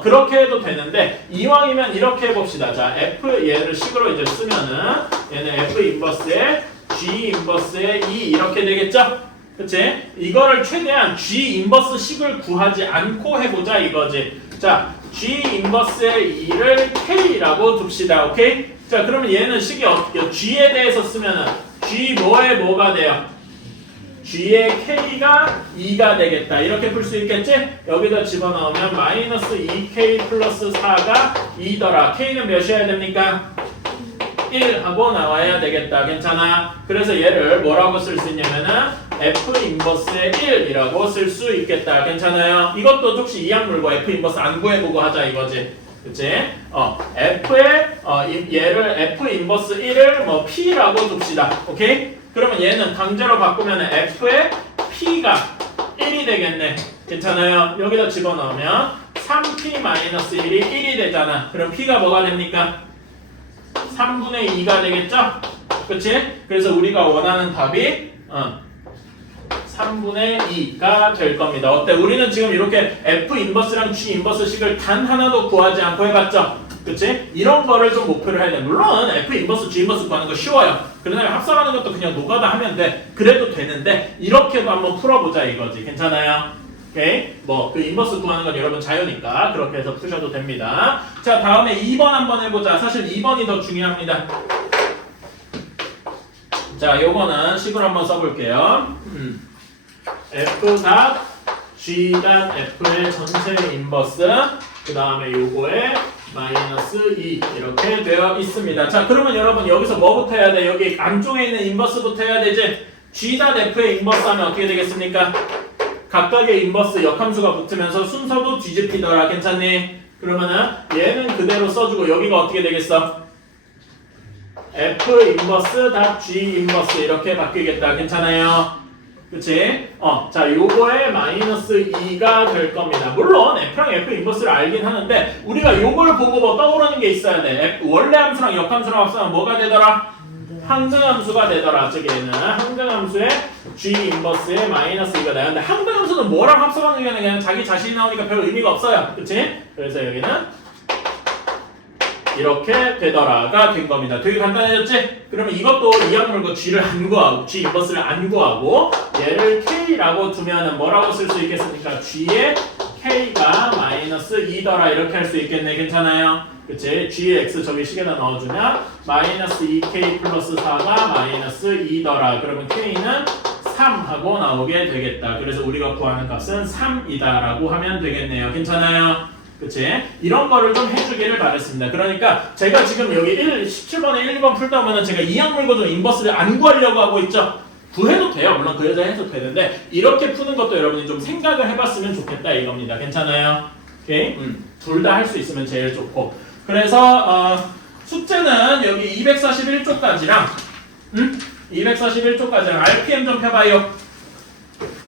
그렇게 해도 되는데 이왕이면 이렇게 해봅시다. 자, f 얘를 식으로 이제 쓰면은 얘는 f 인버스의 g 인버스의 2 이렇게 되겠죠? 그치? 이거를 최대한 g 인버스 식을 구하지 않고 해보자 이거지. 자, g 인버스의 2를 k라고 둡시다. 오케이? 자, 그러면 얘는 식이 어떻게 g에 대해서 쓰면은 g 뭐에 뭐가 돼요? g의 k가 2가 되겠다. 이렇게 풀 수 있겠지? 여기다 집어넣으면 마이너스 2k 플러스 4가 2더라. k는 몇이어야 됩니까? 1 하고 나와야 되겠다. 괜찮아? 그래서 얘를 뭐라고 쓸 수 있냐면은 f 인버스의 1이라고 쓸 수 있겠다. 괜찮아요? 이것도 혹시 이항 물고 f 인버스 안 구해보고 하자 이거지. 그치? 얘를 f 인버스 1을 뭐 p라고 둡시다. 오케이? 그러면 얘는 강제로 바꾸면 f의 p가 1이 되겠네. 괜찮아요? 여기다 집어넣으면 3p-1이 1이 되잖아. 그럼 p가 뭐가 됩니까? 3분의 2가 되겠죠? 그치? 그래서 우리가 원하는 답이 3분의 2가 될 겁니다. 어때? 우리는 지금 이렇게 F 인버스랑 G 인버스 식을 단 하나도 구하지 않고 해봤죠? 그치? 이런 거를 좀 목표로 해야 돼. 물론 F 인버스, G 인버스 구하는 거 쉬워요. 그러나 합성하는 것도 그냥 노가다 하면 돼. 그래도 되는데 이렇게도 한번 풀어보자 이거지. 괜찮아요? 오케이? 뭐 그 인버스 구하는 건 여러분 자유니까 그렇게 해서 푸셔도 됩니다. 자, 다음에 2번 한번 해보자. 사실 2번이 더 중요합니다. 자, 요거는 식으로 한번 써볼게요. f.g.f의 전체 인버스 그 다음에 요거에 마이너스 2 이렇게 되어 있습니다. 자, 그러면 여러분 여기서 뭐부터 해야 돼? 여기 안쪽에 있는 인버스부터 해야 되지? g.f의 인버스 하면 어떻게 되겠습니까? 각각의 인버스 역함수가 붙으면서 순서도 뒤집히더라. 괜찮니? 그러면은 얘는 그대로 써주고 여기가 어떻게 되겠어? f 인버스 닷 g 인버스 이렇게 바뀌겠다. 괜찮아요? 그치? 자, 요거에 마이너스 2가 될 겁니다. 물론 F랑 F 인버스를 알긴 하는데 우리가 요걸 보고 뭐 떠오르는 게 있어야 돼. 원래 함수랑 역함수랑 합성하면 뭐가 되더라? 항등함수가 되더라. 저기에는 항등함수의 G 인버스의 마이너스 2가 돼요. 근데 항등함수는 뭐랑 합성하는 게 아니라 그냥 자기 자신이 나오니까 별 의미가 없어요. 그치? 그래서 여기는 이렇게 되더라가 된 겁니다. 되게 간단해졌지? 그러면 이것도 이항 물고 G를 안 구하고 G 인버스를 안 구하고 얘를 K라고 두면은 뭐라고 쓸 수 있겠습니까? G의 K가 마이너스 2더라 이렇게 할 수 있겠네. 괜찮아요? 그치? G의 X 저기 식에다 넣어주면 마이너스 2K 플러스 4가 마이너스 2더라. 그러면 K는 3 하고 나오게 되겠다. 그래서 우리가 구하는 값은 3이다 라고 하면 되겠네요. 괜찮아요? 그치? 이런 거를 좀 해주기를 바랬습니다. 그러니까 제가 지금 여기 17번에 1, 2번 풀다 보면 제가 이항 물고 좀 인버스를 안 구하려고 하고 있죠? 구해도 돼요. 물론 그 여자 해도 되는데 이렇게 푸는 것도 여러분이 좀 생각을 해봤으면 좋겠다 이겁니다. 괜찮아요? 오케이? 둘 다 할 수 있으면 제일 좋고 그래서 숙제는 여기 241쪽까지랑 241쪽까지 RPM 좀 펴봐요.